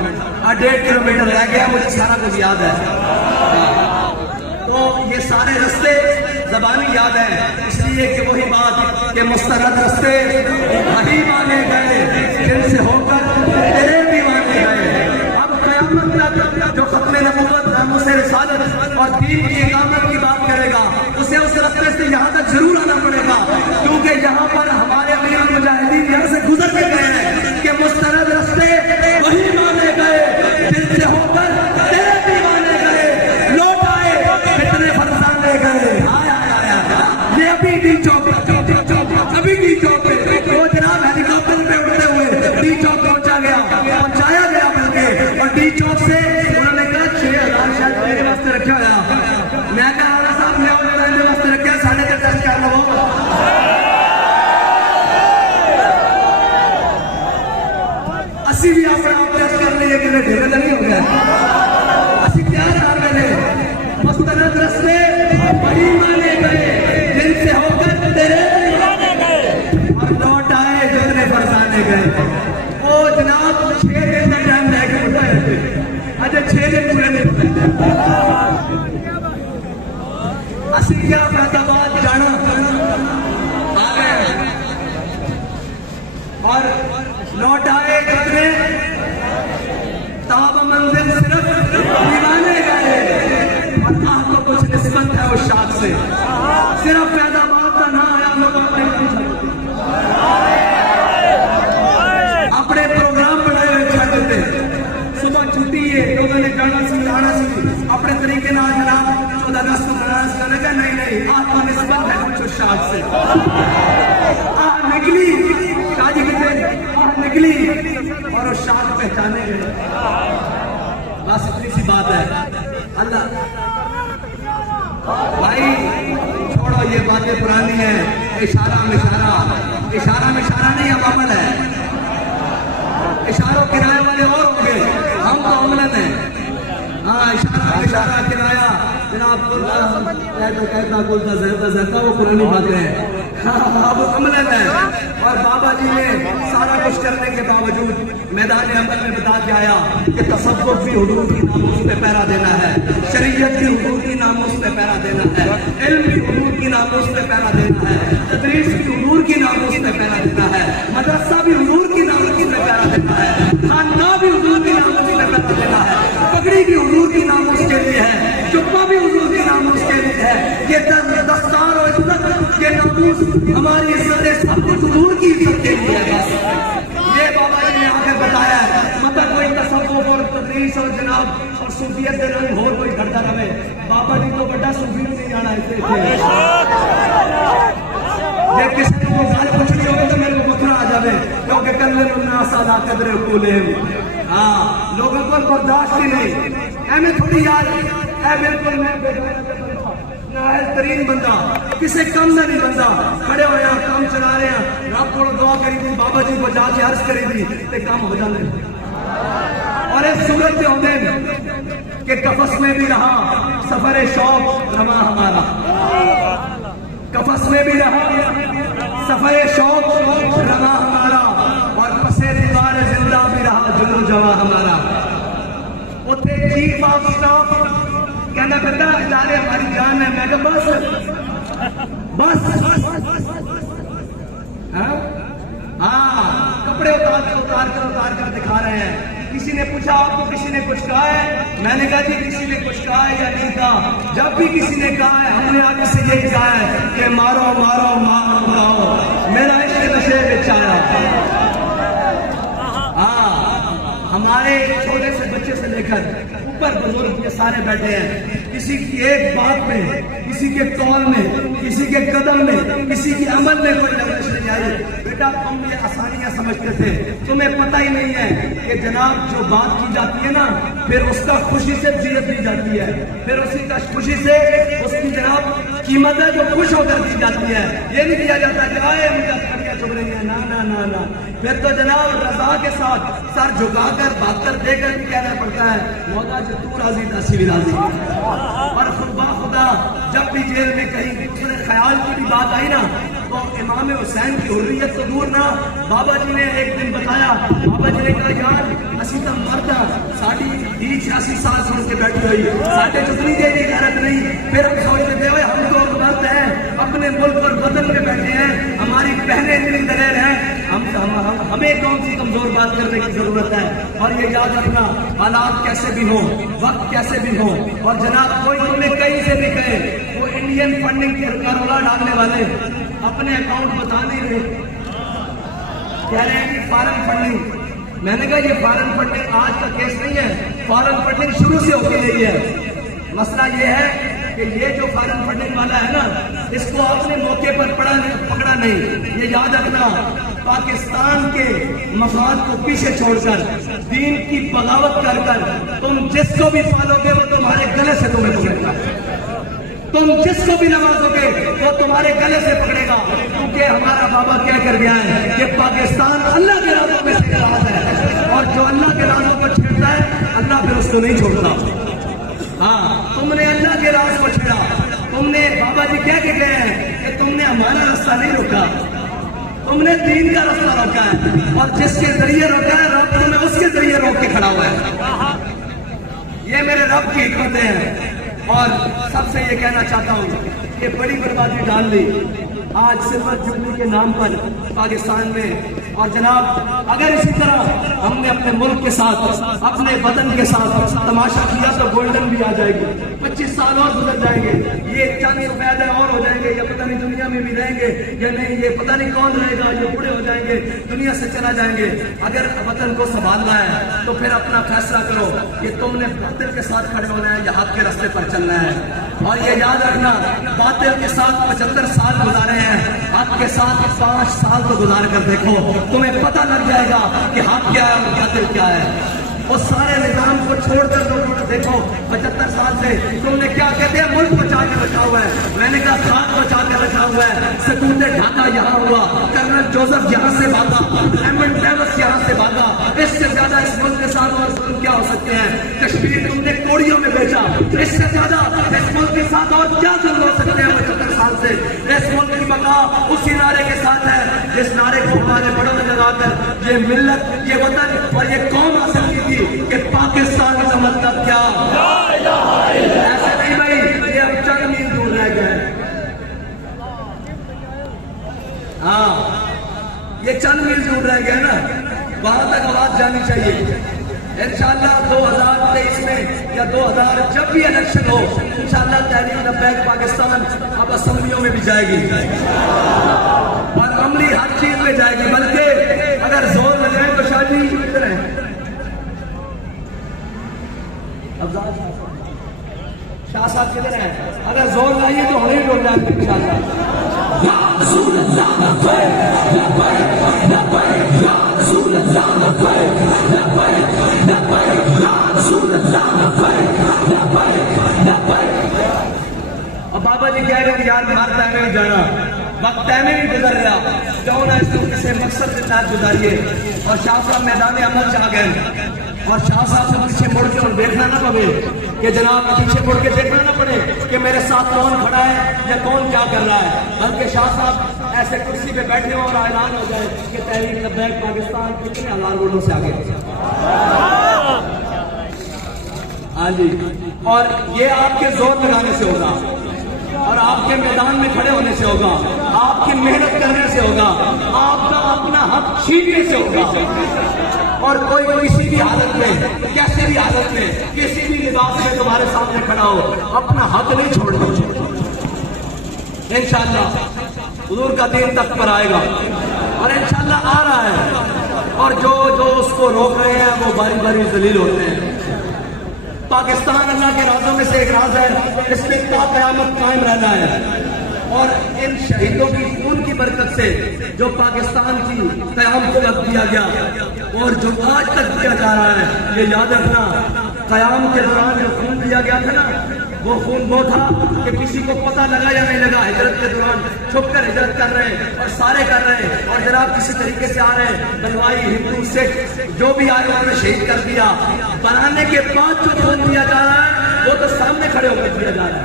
1.5 किलोमीटर रह गया, मुझे सारा कुछ याद है। तो ये सारे रास्ते ज़बानी याद है, इसलिए कि वही बात कि मुस्तरद रास्ते वही माने गए जिनसे होकर तेरे भी माने गए। अब क़यामत तक जो खत्म नबूवत नामूस रिसालत और दीन की इकामत की बात करेगा उसे उस रास्ते से यहाँ तक जरूर आना पड़ेगा, क्योंकि यहाँ पर हमारे अमीर मुजाहिदीन यहाँ से गुजर के गए हैं कि मुस्तरद रास्ते वही माने गए जिनसे होकर तेरे भी माने गए। लौट आए कितने फरसाने गए। ये अभी डी चौक अभी डी चौक पे वो जनाब हेलीकॉप्टर पे उड़ते हुए डी चौक पहुंचाया गया बल्कि, और डी चौक से उन्होंने कहा 6000 शायद मेरे वास्ते रखा गया। मैं कहा आला साहब मैं मेरे वास्ते रखे 3.5 टेस्ट कर लो। असी भी अपना आप टेस्ट कर लिए कि ढेर नहीं हो गया। असी क्या कर रहे मुस्तरद रास्ते वही माने गए जिनसे होकर तेरे और लौट आए जितने फरसाने गए। वो जनाब 6 दिन का टाइम लेके उठे, अच्छा 6 दिन पूरे नहीं हुए। असी क्या फैसलाबाद जाना आ गए और लौट आए कितने ताब मंजिल सिर्फ दीवाने गए। अल्लाह को कुछ निस्बत है उस शाख से, सिर्फ फैसलाबाद का ना आया लोग अपने प्रोग्राम बनाए हुए छा देते। सुबह छुट्टी है लोगों ने जाना सी आना सी अपने तरीके ना जनाब 14 अगस्त को मनाना सी लगा नहीं आपको निस्बत है कुछ उस शाख से। निकली शादी के दिन निकली और उस शाख पहचाने गए। बस इतनी सी बात है। अल्लाह भाई छोड़ो ये बातें पुरानी है। इशारा मिशारा नहीं अब अमल है। इशारों किराए वाले और होंगे, हम तो अमलन है। हाँ इशारा किराया जनाब कहता वो पुरानी बातें हैं। अब अमलन है। और बाबा जी ने सारा कुछ करने के बावजूद मैदान अमल में बता के आया कि तसव्वुफ भी हुदूद की नामूस पे पहरा देना है, शरीयत की हुदूद की नामूस पे पहरा देना है, इल्म की हुदूद की नामूस पे पहरा देना है, तदरीस की हुदूद की नामूस पे पहरा देना है, मदरसा भी हुदूद की नामूस पे पहरा देना है, खानका भी हुदूद की नामूस पे पहरा देना है, पगड़ी की हुदूद की नामूस के लिए है, जुब्बा भी हुदूद की नामूस के लिए है। ये दस्तार और इज्जत ये नामूस हमारी इज्जत सब कुछ हुदूद की इज्जत के लिए है। बस ये बाबा जी ने आगे बताया है। मतलब कोई तसव्वुफ और तदरीस और जनाब और सूफियत के रंग और कोई घटता रहे। बाबा जी को बड़ा सूफी नहीं जाना इससे ये किसी को गाल पूछनी होगी तो मेरे को बखरा आ जाए, क्योंकि कल सादा कदरे कूले। हाँ लोगों को बर्दाश्त ही नहीं ऐमें थोड़ी यार है। बिल्कुल मैं तरीन बंदा किसी कम में नहीं बंदा खड़े हो काम चला रहे हैं। रब को दुआ करी थी बाबा जी को जाके अर्ज करी थी ते काम हो जाते। और इस सूरत में होते कि कफस में भी रहा सफर शौक रमा हमारा, कफस में भी रहा सफर शौक रमा हमारा, और पसे दीवार जिंदा भी रहा जुनून जवा हमारा। उथे चीफ ऑफ स्टाफ कहना करता इदारे हमारी जान है। मैं बस हाँ कपड़े उतार कर दिखा रहे हैं। किसी ने पूछा आपको किसी ने कुछ कहा है? मैंने कहा जी किसी ने कुछ कहा है या नहीं कहा। जब भी किसी ने कहा है हमने आगे से यही कहा है कि मारो मारो मारो मेरा इश्क नशे में आया। हाँ हमारे छोटे से बच्चे से लेकर ऊपर बुजुर्ग ये सारे बैठे हैं। किसी की एक बात में, किसी के कौल में, किसी के कदम में, किसी के अमल में कोई लवजिश नहीं आई। बेटा तुम ये आसानियां समझते थे, तुम्हें पता ही नहीं है कि जनाब जो बात की जाती है ना फिर उसका खुशी से जियत दी जाती है, फिर उसी का खुशी से उसकी जनाब कीमत है जो खुश होकर दी जाती है। ये नहीं किया जाता कि आए मुझे चुभ रही है। ना ना ना ना फिर तो जनाब रजा के साथ सर झुकाकर बात देकर भी कहना पड़ता है मौला जो तू राजी नसी भी राजी। और खुदा जब भी जेल में कहीं दूसरे ख्याल की भी बात आई ना तो तो इमाम हुसैन की हुर्रियत तो दूर ना, बाबा जी ने एक दिन बताया, बाबा जी ने कहा यार असी तो मर्द साड़ी 86 साल सुन के बैठी हुई, साढ़े चुतनी दे दी गैरत नहीं, फिर हम सोचते थे हम तो मर्द हैं, अपने मुल्क और वतन में बैठे हैं, हमारी बहनें इतनी दलेर हैं, हमें कौन सी कमजोर बात करने की जरूरत है। और ये याद रखना, हालात कैसे भी हो, वक्त कैसे भी हो, और जनाब कोई तुम्हें कहीं से भी कहे, वो इंडियन फंडिंग का रोला डालने वाले अपने अकाउंट बता नहीं रहे, कह रहे हैं कि फॉरेन फंडिंग। मैंने कहा ये फॉरेन फंडिंग आज का केस नहीं है, फॉरेन फंडिंग शुरू से होती रही है। मसला ये है कि ये जो फॉरेन फंडिंग वाला है ना, इसको आपने मौके पर पकड़ा नहीं। ये याद रखना, पाकिस्तान के मफाद को पीछे छोड़कर दीन की बगावत कर कर तुम जिसको भी पालोगे वो तुम्हारे गले से तुम्हें पकड़ेगा, तुम जिसको भी नवाजोगे वो तुम्हारे गले से पकड़ेगा। क्योंकि हमारा बाबा क्या कर गया है कि पाकिस्तान अल्लाह के राजों में से राज है, और जो अल्लाह के राजों को छेड़ता है अल्लाह फिर उसको नहीं छोड़ता। हाँ, तुमने अल्लाह के राज को छेड़ा, तुमने बाबा जी क्या कहते हैं कि तुमने हमारा रास्ता नहीं रोका, तुमने दीन का रास्ता रोका है, और जिसके जरिए रोका है रब तुम्हें उसके जरिए रोक के खड़ा हुआ है। ये मेरे रब की हिकमतें हैं। और सबसे ये कहना चाहता हूँ कि बड़ी बर्बादी डाल दी आज सिल्वर जुबली के नाम पर पाकिस्तान में। और जनाब अगर इसी तरह हमने अपने मुल्क के साथ, अपने वतन के साथ तमाशा किया तो गोल्डन भी आ जाएगी, 25 साल और गुजर जाएंगे, ये चांदी रुपये और हो जाएंगे, या पता नहीं दुनिया में भी रहेंगे या नहीं, ये पता नहीं कौन रहेगा, ये बूढ़े हो जाएंगे, दुनिया से चला जाएंगे। अगर वतन को संभालना है तो फिर अपना फैसला करो कि तुमने बातिल के साथ खड़े होना है या हक के रास्ते पर चलना है। और ये याद रखना, बातिल के साथ 75 साल गुजारे हैं, हक के साथ 5 साल तो गुजार कर देखो, तुम्हें पता लग जाएगा कि हक क्या है और बातिल क्या है। उस सारे निजाम को छोड़कर देखो 75 साल से तुमने क्या कहते हैं मुल्क बचा के रखा हुआ है, मैंने कहा खाक बचा के रखा हुआ है। सकूते ढाका यहाँ हुआ, कर्नल जोसेफ यहाँ से भागा, एमन डेविस यहाँ से भागा, इससे ज्यादा इस मुल्क के साथ और जुल्म क्या हो सकते हैं। कश्मीर तुमने कोड़ियों में बेचा, इससे ज्यादा इस मुल्क के साथ और क्या जुल्म हो सकते हैं। 75 साल से इस मुल्क की बका उसी नारे के साथ है जिस नारे को हमारे बड़ों ने लगाकर ये मिल्लत, ये वतन और ये कौम हासिल की थी कि पाकिस्तान का मतलब क्या। ऐसा नहीं भाई, ये अब चंद मील दूर रह गए। हाँ, ये चंद मील दूर रह गया ना, वहां तक आवाज जानी चाहिए। इंशाअल्लाह 2023 में या 2000 जब भी इलेक्शन हो, इंशाअल्लाह तहरीक लब्बैक पाकिस्तान अब असेंबलियों में भी जाएगी और अमली हर चीज में जाएगी। बल्कि अगर जोर लगाए तो शादी किधर है, शाह साहब किधर है, अगर जोर लाइए तो हम ही डोल जाएंगे इंशाअल्लाह। अब बाबा जी कह रहे हैं यार मारता है नहीं जाना, वक्त तय में भी गुजर रहा, क्यों ना इस मकसद के साथ गुजारिए। और शाह साहब मैदान अमल से आ गए, और शाह साहब से पीछे मुड़ के और देखना ना पड़े कि जनाब पीछे मुड़ के देखना ना पड़े कि मेरे साथ कौन खड़ा है या कौन क्या कर रहा है, बल्कि शाह साहब ऐसे कुर्सी पे बैठे हो और ऐलान हो जाए कि तहरीक लब्बैक पाकिस्तान कितने हजार वोटों से आगे। हाँ जी, और ये आपके जोर लगाने से होगा, और आपके मैदान में खड़े होने से होगा, आपकी मेहनत करने से होगा, आपका अपना हक छीनने से होगा। और कोई किसी भी हालत में, कैसे भी हालत में, किसी भी लिबास में तुम्हारे सामने खड़ा हो, अपना हक नहीं छोड़ना। इंशाअल्लाह हुजूर का दिन तक पर आएगा, और इंशाअल्लाह आ रहा है, और जो जो उसको रोक रहे हैं वो बारी बारी जलील होते हैं। पाकिस्तान अल्लाह के राजों में से एक राज है, इसमें क़यामत कायम रहना है। और इन शहीदों की खून की बरकत से जो पाकिस्तान की क़याम को वक्त दिया गया और जो आज तक दिया जा रहा है, ये याद रखना, क़याम के दौरान जो खून दिया गया था ना, वो खून वो था कि किसी को पता लगा या नहीं लगा, हिजरत के दौरान छुप कर हिजरत कर रहे हैं और सारे कर रहे हैं, और जनाब किसी तरीके से आ रहे हैं, बलवाई हिंदू सिख जो भी आए उन्होंने शहीद कर दिया। बनाने के बाद जो खून दिया जा रहा है वो तो सामने खड़े होकर दिया जा रहा है।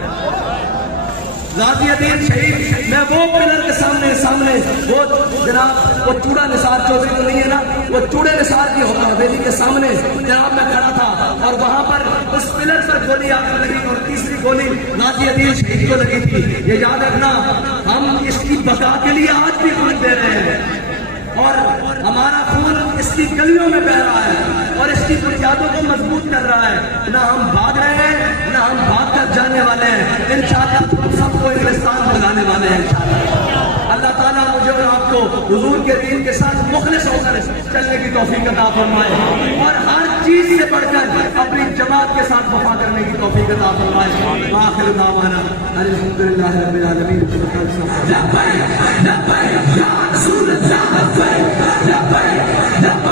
गाजियादीन शहीद, मैं वो पिलर के सामने वो जनाब वो चूड़ा निसार चौधरी तो नहीं है ना, वो चूड़े निसार की हवेली के सामने जनाब मैं खड़ा था और वहां पर उस पिलर पर गोली आकर लगी और तीसरी गोली गाजियादीन शहीद को लगी थी। ये याद रखना, हम इसकी बका के लिए आज भी खून दे रहे हैं और हमारा खून इसकी गलियों में बह रहा है और इसकी बुनियादों को मजबूत कर रहा है। ना हम भाग रहे हैं, ना हम भाग कर जाने वाले हैं। इंशाअल्लाह हम सबको इंग्लिस्तान बुलाने वाले हैं इंशाअल्लाह। अल्लाह ताला मुझे और आपको हुजूर के दीन के साथ मुखलिस होकर चलने की तौफीक अता फरमाए और हर चीज से बढ़कर अपनी जमात के साथ वफा करने की तौफीक अता फरमाए। आखिर दावाना अल्हम्दुलिल्लाह रब्बिल आलमीन। लब्बैक लब्बैक या रसूल अल्लाह लब्बैक लब्बैक लब्बैक